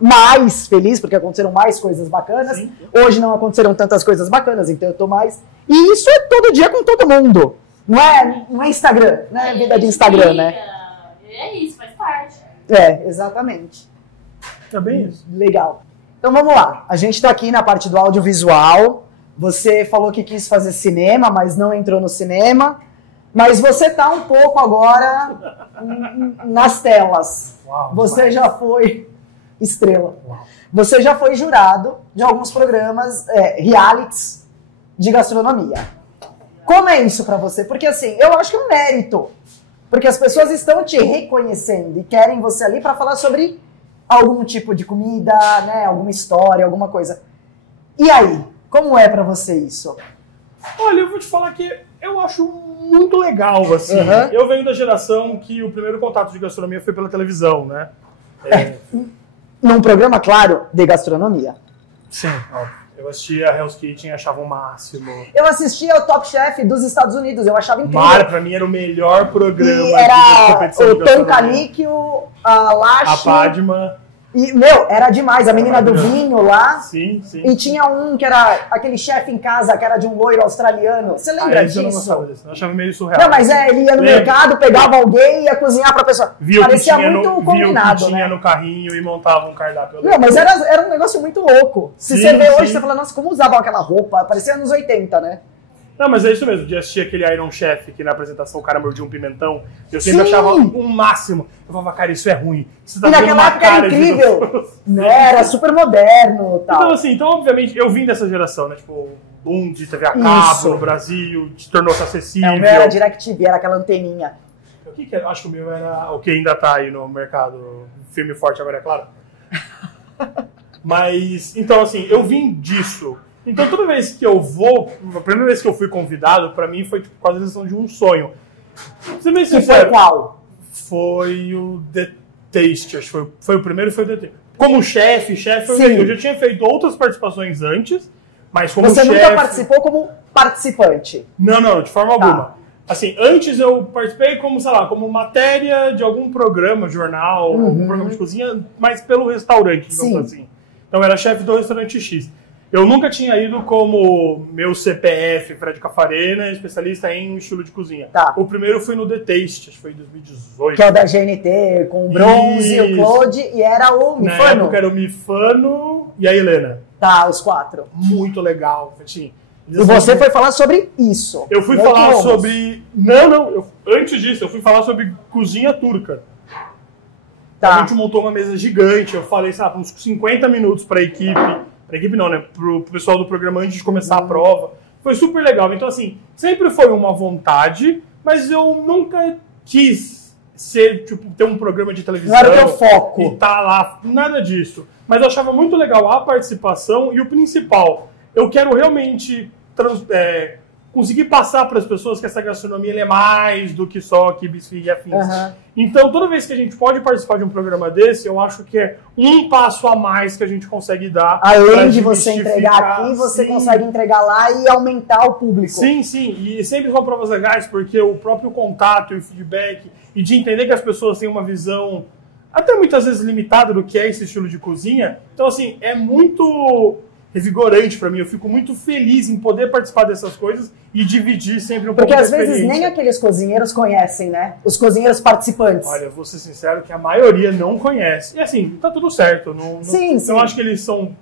mais feliz, porque aconteceram mais coisas bacanas. Sim. Hoje não aconteceram tantas coisas bacanas, então eu estou mais... E isso é todo dia com todo mundo. Não é Instagram, não é vida de Instagram, né? É isso, faz parte. Exatamente. É bem isso. Legal. Então vamos lá. A gente está aqui na parte do audiovisual. Você falou que quis fazer cinema, mas não entrou no cinema. Mas você está um pouco agora nas telas. Uau, você já foi estrela. Uau. Você já foi jurado de alguns programas, realities, de gastronomia. Como é isso pra você? Porque assim, eu acho que é um mérito. Porque as pessoas estão te reconhecendo e querem você ali pra falar sobre algum tipo de comida, né, alguma história, alguma coisa. E aí, como é pra você isso? Olha, eu vou te falar que eu acho muito legal, assim. Eu venho da geração que o primeiro contato de gastronomia foi pela televisão, né? Num programa, claro, de gastronomia. Sim, óbvio. Eu assistia a Hell's Kitchen e achava o máximo. Eu assistia o Top Chef dos Estados Unidos, eu achava incrível. Pra mim era o melhor programa de competição de gastronomia. O Tom Kalikyo, a Lash... A Padma... E, era demais, a menina do vinho lá. Sim. E tinha um que era aquele chefe em casa, que era de um loiro australiano. Você lembra disso? Eu não gostava disso, eu achava meio surreal. Não, mas ele ia no mercado, pegava alguém e ia cozinhar pra pessoa. Parecia muito combinado, via o que tinha no carrinho e montava um cardápio. Não, mas era um negócio muito louco. Se você vê hoje, você fala, nossa, como usavam aquela roupa? Parecia anos 80, né? Não, mas é isso mesmo, de assistir aquele Iron Chef que na apresentação o cara mordia um pimentão, eu sempre achava o máximo. Eu falava, cara, isso é ruim. Você tá e naquela época era incrível. Era super moderno e tal. Então, obviamente, eu vim dessa geração, né? Tipo, boom de TV a cabo no Brasil, tornou-se acessível. O meu era DirecTV, era aquela anteninha. O que era? Acho que o meu era o que ainda tá aí no mercado, firme e forte agora, é claro. Mas, então assim, eu vim disso. Então, toda vez que eu vou, a primeira vez que eu fui convidado, pra mim foi tipo, quase a sensação de um sonho. Você bem sincero, foi qual? Foi o The Taste, acho que foi o primeiro e foi o The Taste. Como chefe, eu já tinha feito outras participações antes, mas como chefe... Você nunca participou como participante? Não, de forma alguma. Assim, antes eu participei como, sei lá, como matéria de algum programa, jornal, algum programa de cozinha, mas pelo restaurante, digamos assim. Então, eu era chefe do restaurante X. Eu nunca tinha ido como meu CPF, Fred Cafarena, especialista em estilo de cozinha. O primeiro foi no The Taste, acho que foi em 2018. Que é o da GNT, com o Bronze, o Claude, e era o Mifano. Na época era o Mifano e a Helena. Os 4. Muito legal. Assim, E você foi falar sobre isso. Eu fui falar sobre... Não. Antes disso, eu fui falar sobre cozinha turca. Tá. A gente montou uma mesa gigante. Eu falei, sabe, uns 50 minutos para a equipe. Para a equipe não, né? Para o pessoal do programa antes de começar a prova. Foi super legal. Então, assim, sempre foi uma vontade, mas eu nunca quis ser, tipo, ter um programa de televisão. Não era o teu foco. E tá lá, nada disso. Mas eu achava muito legal a participação e o principal... Eu quero realmente conseguir passar para as pessoas que essa gastronomia é mais do que só quibe esfirra e afins. Então, toda vez que a gente pode participar de um programa desse, eu acho que é um passo a mais que a gente consegue dar. Além de você entregar aqui, você consegue entregar lá e aumentar o público. Sim. E sempre são provas legais, porque o próprio contato e o feedback, e de entender que as pessoas têm uma visão até muitas vezes limitada do que é esse estilo de cozinha. Então, assim, é muito... revigorante pra mim, eu fico muito feliz em poder participar dessas coisas e dividir sempre um pouco da experiência. Porque às vezes nem aqueles cozinheiros conhecem, né? Os cozinheiros participantes. Olha, vou ser sincero que a maioria não conhece. E assim, tá tudo certo. Sim. Eu acho que eles são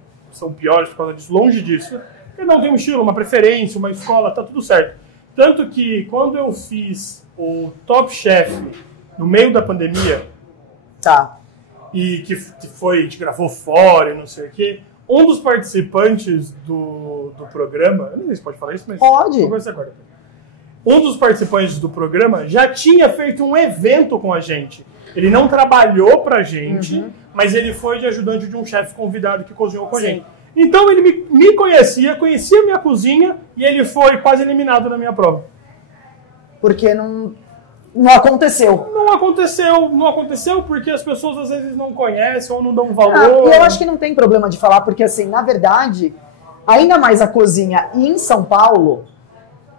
piores por causa disso, longe disso. Porque não tem um estilo, uma preferência, uma escola, tá tudo certo. Tanto que quando eu fiz o Top Chef no meio da pandemia, e que foi, a gente gravou fora e não sei o quê, um dos participantes do programa, eu não sei se pode falar isso, mas... Pode. Agora. Um dos participantes do programa já tinha feito um evento com a gente. Ele não trabalhou pra gente, mas ele foi de ajudante de um chefe convidado que cozinhou com a gente. Então ele me conhecia a minha cozinha e ele foi quase eliminado na minha prova. Porque não aconteceu. Não aconteceu porque as pessoas às vezes não conhecem ou não dão valor. E eu acho que não tem problema de falar, porque assim, na verdade, ainda mais a cozinha em São Paulo,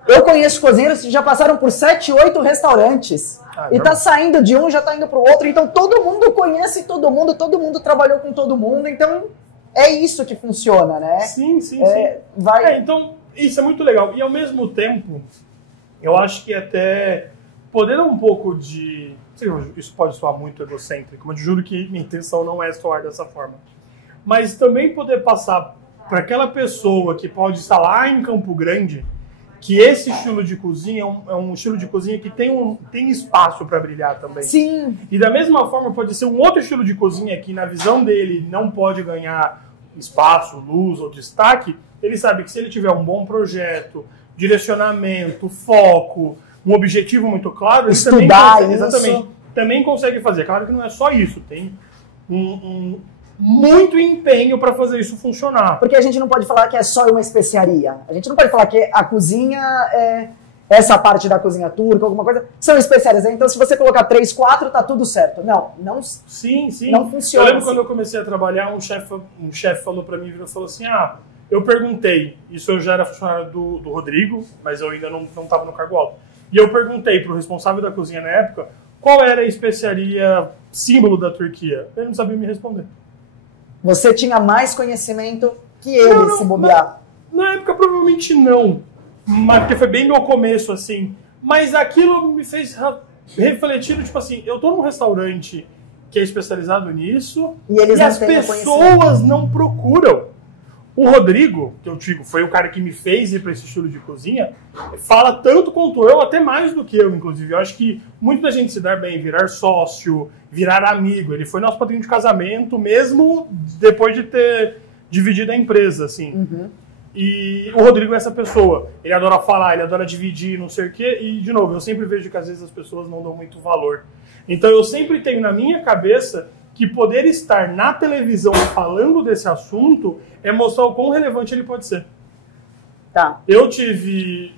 eu conheço cozinheiros que já passaram por 7, 8 restaurantes. E tá saindo de um, já tá indo pro outro, então todo mundo conhece todo mundo trabalhou com todo mundo, então é isso que funciona, né? Sim. Então, isso é muito legal. E ao mesmo tempo, eu acho que até... poder dar um pouco de... Isso pode soar muito egocêntrico, mas juro que minha intenção não é soar dessa forma. Mas também poder passar para aquela pessoa que pode estar lá em Campo Grande, que esse estilo de cozinha é um estilo de cozinha que tem espaço para brilhar também. Sim. E da mesma forma pode ser um outro estilo de cozinha que na visão dele não pode ganhar espaço, luz ou destaque. Ele sabe que se ele tiver um bom projeto, direcionamento, foco... um objetivo muito claro, ele também consegue fazer. Claro que não é só isso, tem muito empenho para fazer isso funcionar. Porque a gente não pode falar que é só uma especiaria. A gente não pode falar que a cozinha é essa parte da cozinha turca, alguma coisa, são especiarias. Então, se você colocar 3, 4, tá tudo certo. Não funciona. Eu lembro quando eu comecei a trabalhar, um chefe falou para mim, falou assim, eu perguntei, isso eu já era funcionário do Rodrigo, mas eu ainda não estava no cargo alto. E eu perguntei pro responsável da cozinha na época qual era a especiaria símbolo da Turquia. Ele não sabia me responder. Você tinha mais conhecimento que ele, se bobear. Na época, provavelmente não. Mas porque foi bem no começo, assim. Mas aquilo me fez refletir, tipo assim, eu tô num restaurante que é especializado nisso e as pessoas não procuram. O Rodrigo, que eu digo, foi o cara que me fez ir para esse estilo de cozinha, fala tanto quanto eu, até mais do que eu, inclusive. Eu acho que muito da gente se dar bem, virar sócio, virar amigo. Ele foi nosso padrinho de casamento, mesmo depois de ter dividido a empresa, assim. E o Rodrigo é essa pessoa. Ele adora falar, ele adora dividir, não sei o quê. E, de novo, eu sempre vejo que às vezes as pessoas não dão muito valor. Então, eu sempre tenho na minha cabeça que poder estar na televisão falando desse assunto é mostrar o quão relevante ele pode ser. Eu tive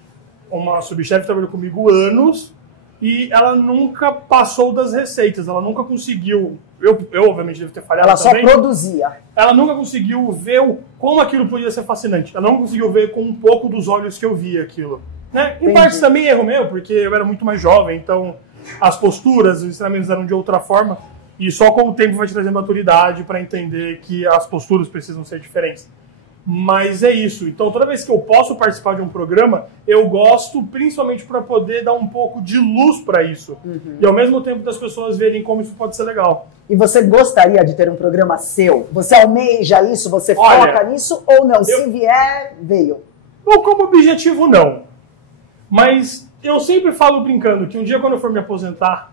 uma subchefe que trabalhou comigo anos e ela nunca passou das receitas, ela nunca conseguiu, eu obviamente devo ter falhado ela também. Ela só produzia. Ela nunca conseguiu ver como aquilo podia ser fascinante, ela não conseguiu ver com um pouco dos olhos que eu via aquilo. Né? Em parte também erro meu, porque eu era muito mais jovem, então as posturas, os ensinamentos eram de outra forma. E só com o tempo vai te trazer maturidade para entender que as posturas precisam ser diferentes. Mas é isso. Então, toda vez que eu posso participar de um programa, eu gosto principalmente para poder dar um pouco de luz para isso. E ao mesmo tempo das pessoas verem como isso pode ser legal. E você gostaria de ter um programa seu? Você almeja isso? Você foca nisso ou não? Se vier, veio. Ou como objetivo, não. Mas eu sempre falo brincando que um dia, quando eu for me aposentar,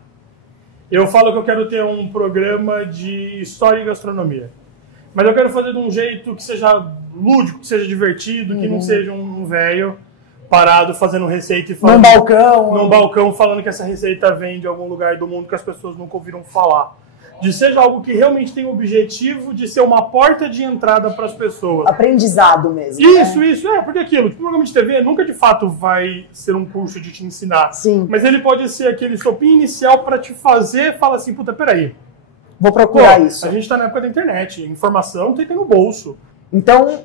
eu falo que eu quero ter um programa de história e gastronomia. Mas eu quero fazer de um jeito que seja lúdico, que seja divertido, que não seja um velho parado fazendo receita e falando... Num balcão falando que essa receita vem de algum lugar do mundo que as pessoas nunca ouviram falar. De seja algo que realmente tem o objetivo de ser uma porta de entrada para as pessoas. Aprendizado mesmo. Isso. Porque aquilo, tipo, o programa de TV nunca de fato vai ser um curso de te ensinar. Sim. Mas ele pode ser aquele estopim inicial para te fazer falar assim, puta, peraí. Vou procurar isso. A gente tá na época da internet, informação tem no bolso. Então,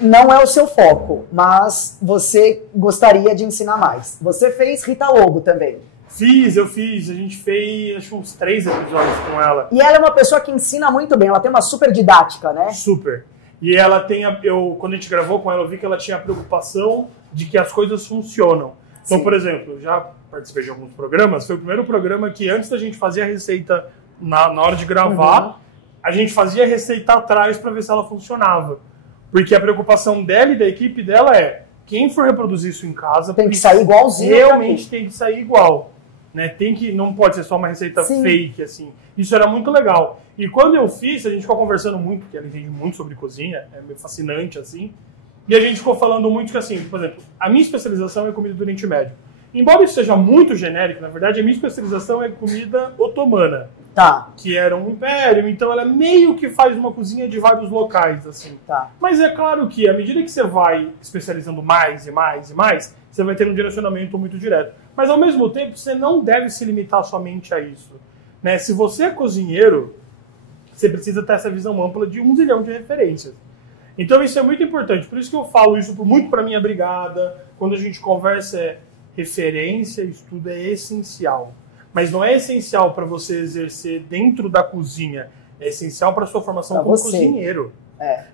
não é o seu foco, mas você gostaria de ensinar mais. Você fez Rita Lobo também. Eu fiz. A gente fez, acho, uns 3 episódios com ela. E ela é uma pessoa que ensina muito bem. Ela tem uma super didática, né? Super. E ela tem, quando a gente gravou com ela, eu vi que ela tinha a preocupação de que as coisas funcionam. Então, por exemplo, eu já participei de alguns programas. Foi o primeiro programa que, antes da gente fazer a receita na hora de gravar, a gente fazia a receita atrás para ver se ela funcionava. Porque a preocupação dela e da equipe dela é, quem for reproduzir isso em casa... Tem que sair igualzinho. Realmente tem que sair igual. Né? Não pode ser só uma receita fake, assim. Isso era muito legal. E quando eu fiz, a gente ficou conversando muito, porque ela entende muito sobre cozinha, é meio fascinante, assim. E a gente ficou falando muito que, assim, por exemplo, a minha especialização é comida do Oriente Médio. Embora isso seja muito genérico, na verdade, a minha especialização é comida otomana. Tá. Que era um império, então ela meio que faz uma cozinha de vários locais, assim. Tá. Mas é claro que, à medida que você vai especializando mais e mais e mais, você vai ter um direcionamento muito direto. Mas, ao mesmo tempo, você não deve se limitar somente a isso. Né? Se você é cozinheiro, você precisa ter essa visão ampla de 1 zilhão de referências. Então, isso é muito importante. Por isso que eu falo isso muito para minha brigada. Quando a gente conversa, referência, estudo é essencial. Mas não é essencial para você exercer dentro da cozinha. É essencial para a sua formação como cozinheiro.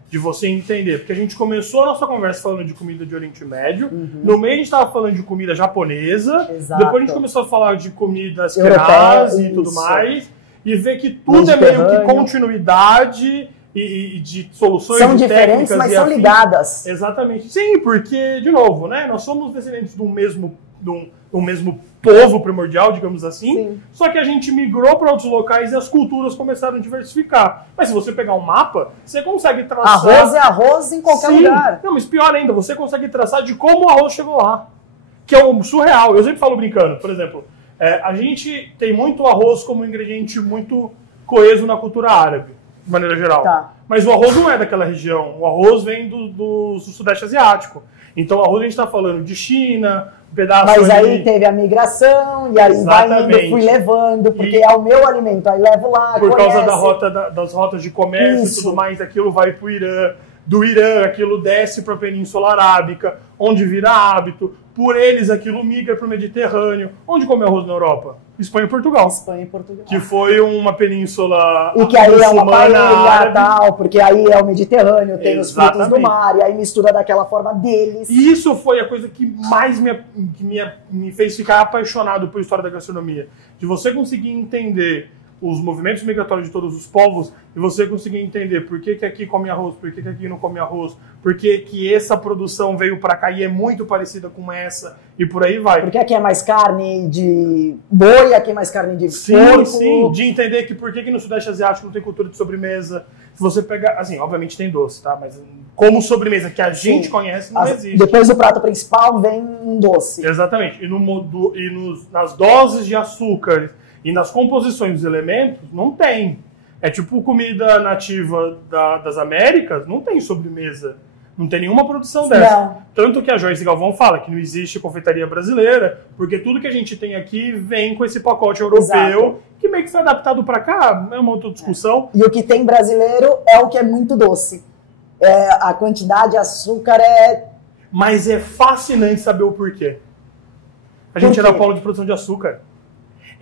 De você entender. Porque a gente começou a nossa conversa falando de comida de Oriente Médio. No meio a gente estava falando de comida japonesa. Exato. Depois a gente começou a falar de comidas crás e tudo mais. E ver que tudo é meio que continuidade e de soluções são diferentes, mas são ligadas. Exatamente. Sim, porque, de novo, né, nós somos descendentes do mesmo povo primordial, digamos assim, Sim. Só que a gente migrou para outros locais e as culturas começaram a diversificar. Mas se você pegar um mapa, você consegue traçar... Arroz é arroz em qualquer lugar. Não, mas pior ainda, você consegue traçar de como o arroz chegou lá. Que é um surreal. Eu sempre falo brincando, por exemplo, a gente tem muito arroz como um ingrediente muito coeso na cultura árabe, de maneira geral. Tá. Mas o arroz não é daquela região. O arroz vem do Sudeste Asiático. Então o arroz a gente está falando de China, um pedaço... Mas aí teve a migração, e aí vai indo, fui levando, porque é o meu alimento, aí levo lá, por causa das rotas de comércio e tudo mais, aquilo vai para o Irã. Do Irã, aquilo desce para a Península Arábica, onde vira hábito. Por eles, aquilo migra para o Mediterrâneo. Onde come arroz na Europa? Espanha e Portugal. Espanha e Portugal. Que foi uma península e que aí é uma paella tal, porque aí é o Mediterrâneo, tem os frutos do mar, e aí mistura daquela forma deles. E isso foi a coisa que mais me fez ficar apaixonado por história da gastronomia. De você conseguir entender os movimentos migratórios de todos os povos e você conseguir entender por que aqui come arroz, por que aqui não come arroz, por que essa produção veio para cá e é muito parecida com essa e por aí vai. Porque aqui é mais carne de boi, aqui é mais carne de porco. Sim, de entender que por que no Sudeste Asiático não tem cultura de sobremesa. Se você pegar, assim, obviamente tem doce, tá? Mas como sobremesa que a gente conhece, não existe. Depois do prato principal vem um doce. Exatamente. Nas doses de açúcar e nas composições dos elementos, não tem. É tipo comida nativa das Américas, não tem sobremesa. Não tem nenhuma produção dessa. Não. Tanto que a Joyce Galvão fala que não existe confeitaria brasileira, porque tudo que a gente tem aqui vem com esse pacote europeu, Exato. Que meio que foi adaptado para cá, é uma outra discussão. E o que tem brasileiro é o que é muito doce. A quantidade de açúcar é... Mas é fascinante saber o porquê. A gente era polo de produção de açúcar.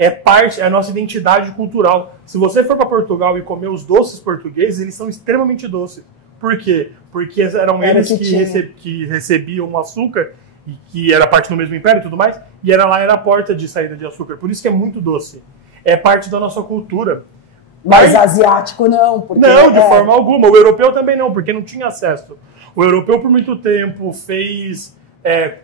É a nossa identidade cultural. Se você for para Portugal e comer os doces portugueses, eles são extremamente doces. Por quê? Porque eram eles que recebiam o açúcar, e que era parte do mesmo império e tudo mais, e era a porta de saída de açúcar. Por isso que é muito doce. É parte da nossa cultura. Mas asiático não. Porque, não, de forma alguma. O europeu também não, porque não tinha acesso. O europeu, por muito tempo, fez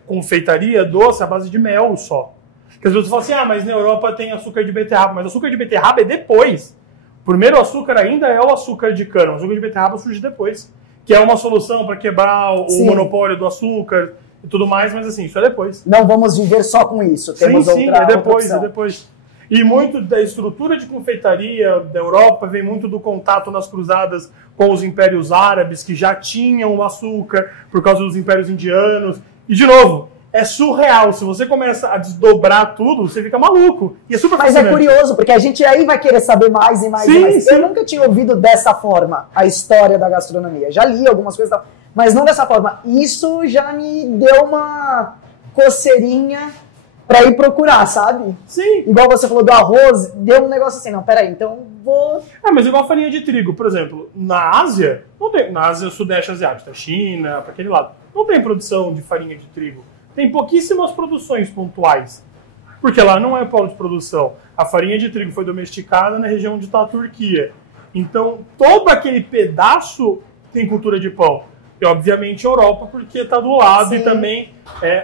confeitaria doce à base de mel só. Porque as pessoas falam assim, mas na Europa tem açúcar de beterraba. Mas açúcar de beterraba é depois. O primeiro açúcar ainda é o açúcar de cana. O açúcar de beterraba surge depois. Que é uma solução para quebrar o monopólio do açúcar e tudo mais, mas assim, isso é depois. Não vamos viver só com isso. Temos sim, outra, é depois, outra é depois. E muito da estrutura de confeitaria da Europa vem muito do contato nas cruzadas com os impérios árabes, que já tinham o açúcar por causa dos impérios indianos. E, de novo, é surreal. Se você começa a desdobrar tudo, você fica maluco. E é super fascinante. Mas é curioso, porque a gente aí vai querer saber mais e mais e mais. Eu nunca tinha ouvido dessa forma a história da gastronomia. Já li algumas coisas, mas não dessa forma. Isso já me deu uma coceirinha pra ir procurar, sabe? Sim. Igual você falou do arroz, deu um negócio assim, não, peraí, então vou... mas igual a farinha de trigo, por exemplo, na Ásia, não tem, na Ásia Sudeste Asiática, China, pra aquele lado, não tem produção de farinha de trigo. Tem pouquíssimas produções pontuais, porque lá não é polo de produção. A farinha de trigo foi domesticada na região onde está a Turquia. Então, todo aquele pedaço tem cultura de pão. E, obviamente, a Europa, porque está do lado. Sim. E também...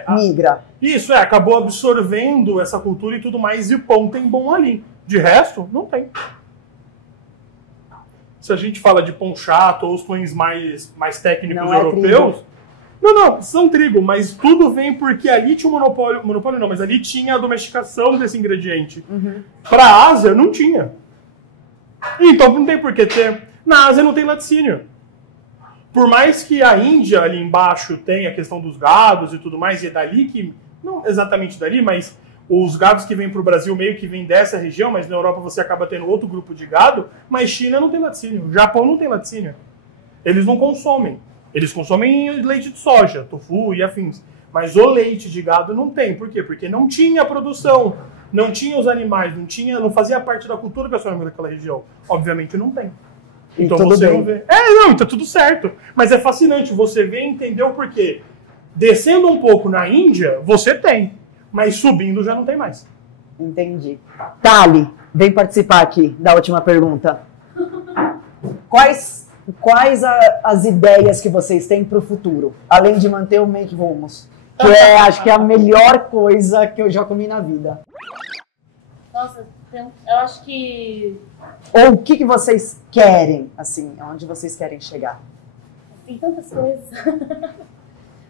migra. Isso, acabou absorvendo essa cultura e tudo mais, e o pão tem bom ali. De resto, não tem. Se a gente fala de pão chato ou os pães mais técnicos não europeus... Trigo. Não, são trigo, mas tudo vem porque ali tinha um monopólio não, mas ali tinha a domesticação desse ingrediente. Uhum. Para a Ásia, não tinha. Então, não tem por que ter. Na Ásia não tem laticínio. Por mais que a Índia, ali embaixo, tenha a questão dos gados e tudo mais, e é dali que... Não exatamente dali, mas os gados que vêm para o Brasil meio que vêm dessa região, mas na Europa você acaba tendo outro grupo de gado, mas China não tem laticínio. O Japão não tem laticínio. Eles não consomem. Eles consomem leite de soja, tofu e afins. Mas o leite de gado não tem. Por quê? Porque não tinha produção, não tinha os animais, não fazia parte da cultura gastronômica daquela região. Obviamente não tem. Então você não vê. Tá tudo certo. Mas é fascinante você ver e entender o porquê. Descendo um pouco na Índia, você tem. Mas subindo já não tem mais. Entendi. Thali, vem participar aqui da última pergunta. Quais as ideias que vocês têm para o futuro? Além de manter o Make Rumos. Que acho que é a melhor coisa que eu já comi na vida. Nossa, eu acho que... Ou o que vocês querem, assim, onde vocês querem chegar? Tem tantas coisas.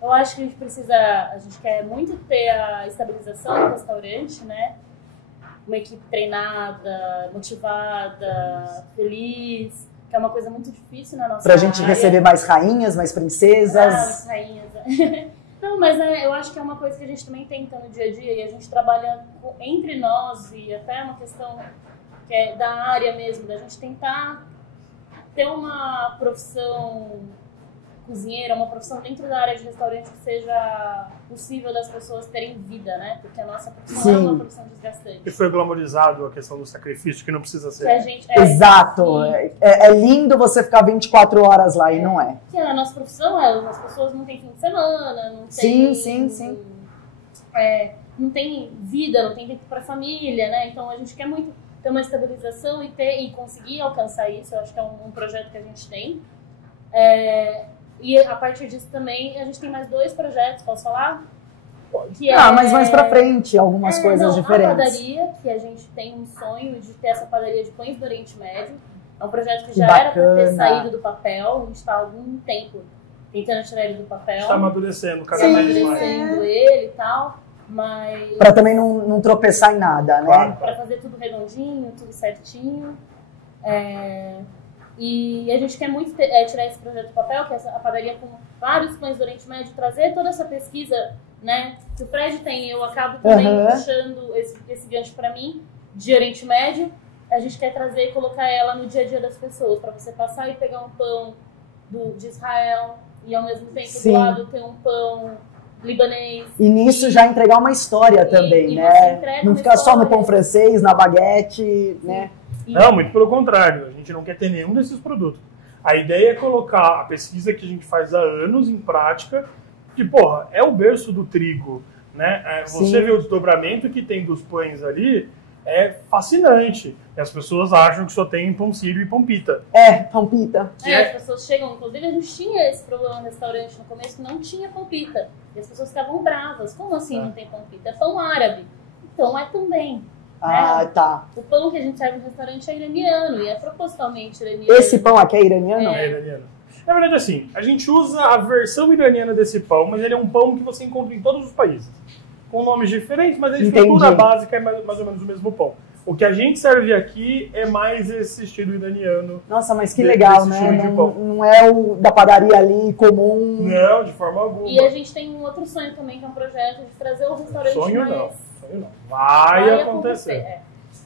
Eu acho que a gente quer muito ter a estabilização do restaurante, né? Uma equipe treinada, motivada, feliz, que é uma coisa muito difícil na nossa área. Pra gente receber mais rainhas, mais princesas. Mais rainhas. Não, mas eu acho que é uma coisa que a gente também tenta no dia a dia, e a gente trabalha entre nós, e até uma questão que é da área mesmo, da gente tentar ter uma profissão cozinheira, uma profissão dentro da área de restaurante que seja possível das pessoas terem vida, né? Porque a nossa profissão é uma profissão desgastante. E foi glamorizado a questão do sacrifício, que não precisa ser. Que a gente, Exato. É lindo você ficar 24 horas lá e não é. Que a nossa profissão, as pessoas não têm fim de semana, não tem... Sim. Não tem vida, não tem tempo para família, né? Então a gente quer muito ter uma estabilização e conseguir alcançar isso. Eu acho que é um projeto que a gente tem. E a partir disso também, a gente tem mais 2 projetos, posso falar? Mas mais pra frente, algumas coisas diferentes. A padaria, que a gente tem um sonho de ter essa padaria de pães do Oriente Médio. É um projeto que já era pra ter saído do papel, a gente está há algum tempo tentando tirar ele do papel. Está amadurecendo cada vez mais. Amadurecendo ele e tal, mas... Pra também não tropeçar em nada, né? Claro. Pra fazer tudo redondinho, tudo certinho. E a gente quer muito tirar esse projeto do papel, que é a padaria com vários pães do Oriente Médio, trazer toda essa pesquisa, né, que o Fred tem, eu acabo também puxando esse gancho para mim, de Oriente Médio. A gente quer trazer e colocar ela no dia a dia das pessoas, para você passar e pegar um pão de Israel e ao mesmo tempo do lado ter um pão libanês. E nisso já entregar uma história também, né? Não ficar só no pão francês, na baguete, né? Não, muito pelo contrário. A gente não quer ter nenhum desses produtos. A ideia é colocar a pesquisa que a gente faz há anos em prática, que, é o berço do trigo, né? Você vê o desdobramento que tem dos pães ali, é fascinante. E as pessoas acham que só tem pão sírio e pão pita. Pão pita. As pessoas chegam, inclusive a gente tinha esse problema no restaurante no começo, que não tinha pão pita. E as pessoas ficavam bravas. Como assim não tem pão pita? É pão árabe. Então é também. Tá. O pão que a gente serve no restaurante é iraniano, e é propositalmente iraniano. Esse pão aqui é iraniano? É iraniano. Na verdade, assim, a gente usa a versão iraniana desse pão, mas ele é um pão que você encontra em todos os países. Com nomes diferentes, mas a estrutura básica é mais ou menos o mesmo pão. O que a gente serve aqui é mais esse estilo iraniano. Nossa, mas que legal, né? Não é o da padaria ali comum. Não, de forma alguma. E a gente tem um outro sonho também, que é um projeto de trazer o restaurante Sonho mais... não. Vai acontecer.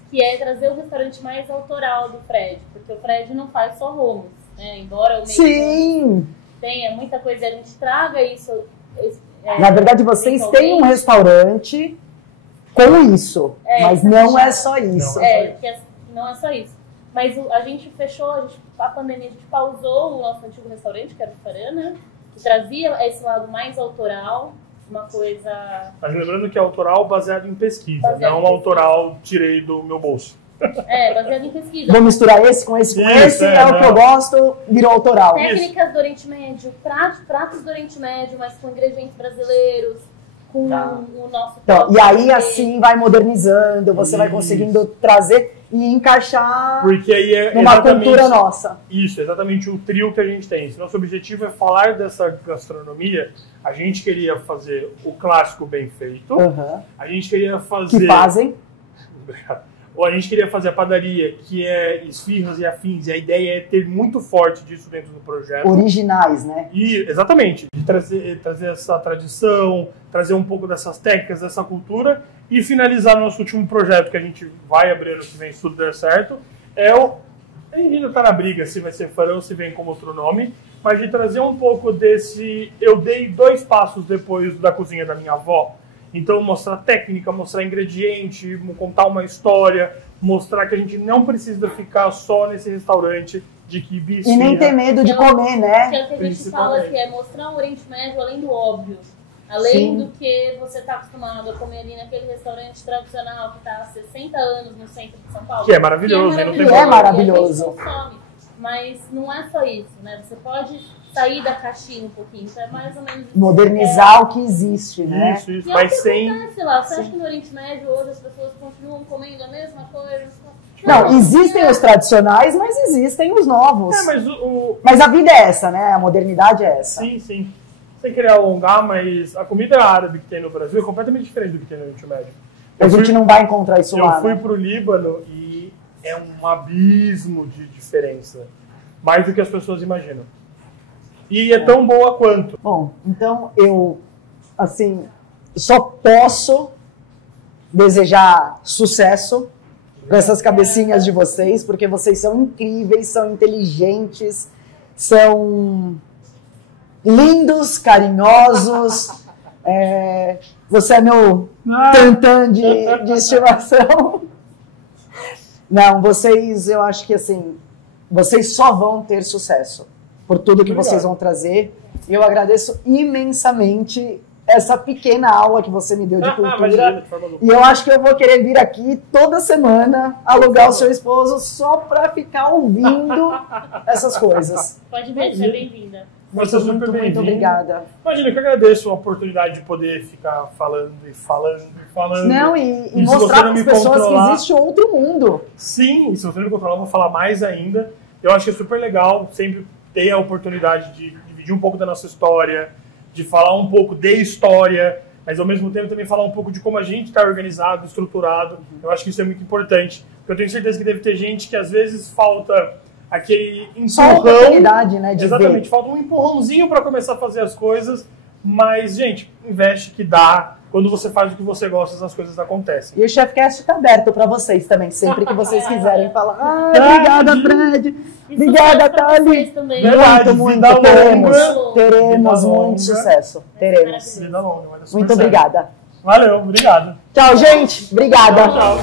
Que é trazer o restaurante mais autoral do Fred, porque o Fred não faz só rumos, né? Embora o Sim! tenha muita coisa, a gente traga isso. Na verdade, vocês têm um restaurante com isso, mas não é só isso. Não é só isso. Mas a gente fechou, a pandemia, a gente pausou o nosso antigo restaurante, que era o Farã, né? Que trazia esse lado mais autoral, uma coisa... Mas lembrando que é autoral baseado em pesquisa, não autoral tirei do meu bolso. Baseado em pesquisa. Vou misturar esse com esse com esse, o que eu gosto, virou autoral. Técnicas do Oriente Médio, pratos do Oriente Médio, mas com ingredientes brasileiros, com o nosso... Então, e aí assim vai modernizando, você vai conseguindo trazer e encaixar porque aí numa cultura nossa. Isso, exatamente o trio que a gente tem. Se nosso objetivo é falar dessa gastronomia, a gente queria fazer o clássico bem feito, a gente queria fazer... Que fazem. Obrigado. Ou a gente queria fazer a padaria, que é esfirras e afins, e a ideia é ter muito forte disso dentro do projeto. Originais, né? E, exatamente, de trazer essa tradição, trazer um pouco dessas técnicas, dessa cultura, e finalizar nosso último projeto, que a gente vai abrir ano que vem, se tudo der certo, a gente ainda tá na briga se vai ser Farã ou se vem com outro nome, mas de trazer um pouco desse... Eu dei 2 passos depois da cozinha da minha avó. Então, mostrar técnica, mostrar ingrediente, contar uma história, mostrar que a gente não precisa ficar só nesse restaurante de quibe e nem ter medo de comer, né? Que é o que a gente fala, que é mostrar o Oriente Médio além do óbvio. Além do que você está acostumado a comer ali naquele restaurante tradicional que está há 60 anos no centro de São Paulo. Que é maravilhoso. É maravilhoso. Mas não é só isso, né? Você pode sair da caixinha um pouquinho, então é mais ou menos... Modernizar o que existe, né? Isso, mas sem... Acontece lá. Você acha que no Oriente Médio hoje as pessoas continuam comendo a mesma coisa? Não, existem os tradicionais, mas existem os novos. Mas a vida é essa, né? A modernidade é essa. Sim. Sem querer alongar, mas a comida árabe que tem no Brasil é completamente diferente do que tem no Oriente Médio. A gente não vai encontrar isso lá, Eu fui pro Líbano e é um abismo de diferença. Mais do que as pessoas imaginam. E é tão boa quanto. Bom, então eu, assim, só posso desejar sucesso com essas cabecinhas de vocês, porque vocês são incríveis, são inteligentes, são lindos, carinhosos. Você é meu tantã de estimação. Não, vocês, eu acho que assim, vocês só vão ter sucesso por tudo que vocês vão trazer. E eu agradeço imensamente essa pequena aula que você me deu de cultura. E eu acho que eu vou querer vir aqui toda semana alugar o seu esposo só para ficar ouvindo essas coisas. Pode vir, seja bem-vinda. Muito obrigada. Imagina que eu agradeço a oportunidade de poder ficar falando. Não, e mostrar para as pessoas que existe outro mundo. Sim, e se você não me controlar, eu vou falar mais ainda. Eu acho que é super legal sempre ter a oportunidade de dividir um pouco da nossa história, de falar um pouco de história, mas ao mesmo tempo também falar um pouco de como a gente está organizado, estruturado. Eu acho que isso é muito importante. Porque eu tenho certeza que deve ter gente que às vezes falta aquele empurrão. Só a oportunidade, né, de exatamente, ver. falta um empurrãozinho para começar a fazer as coisas, mas, gente, investe que dá. Quando você faz o que você gosta, as coisas acontecem. E o Chefcast está aberto para vocês também, sempre que vocês quiserem falar. Obrigada, Fred. Obrigada, Thali. Muito. Teremos muito sucesso. Teremos. Muito obrigada. Valeu, obrigado. Tchau, gente. Obrigada. Tchau.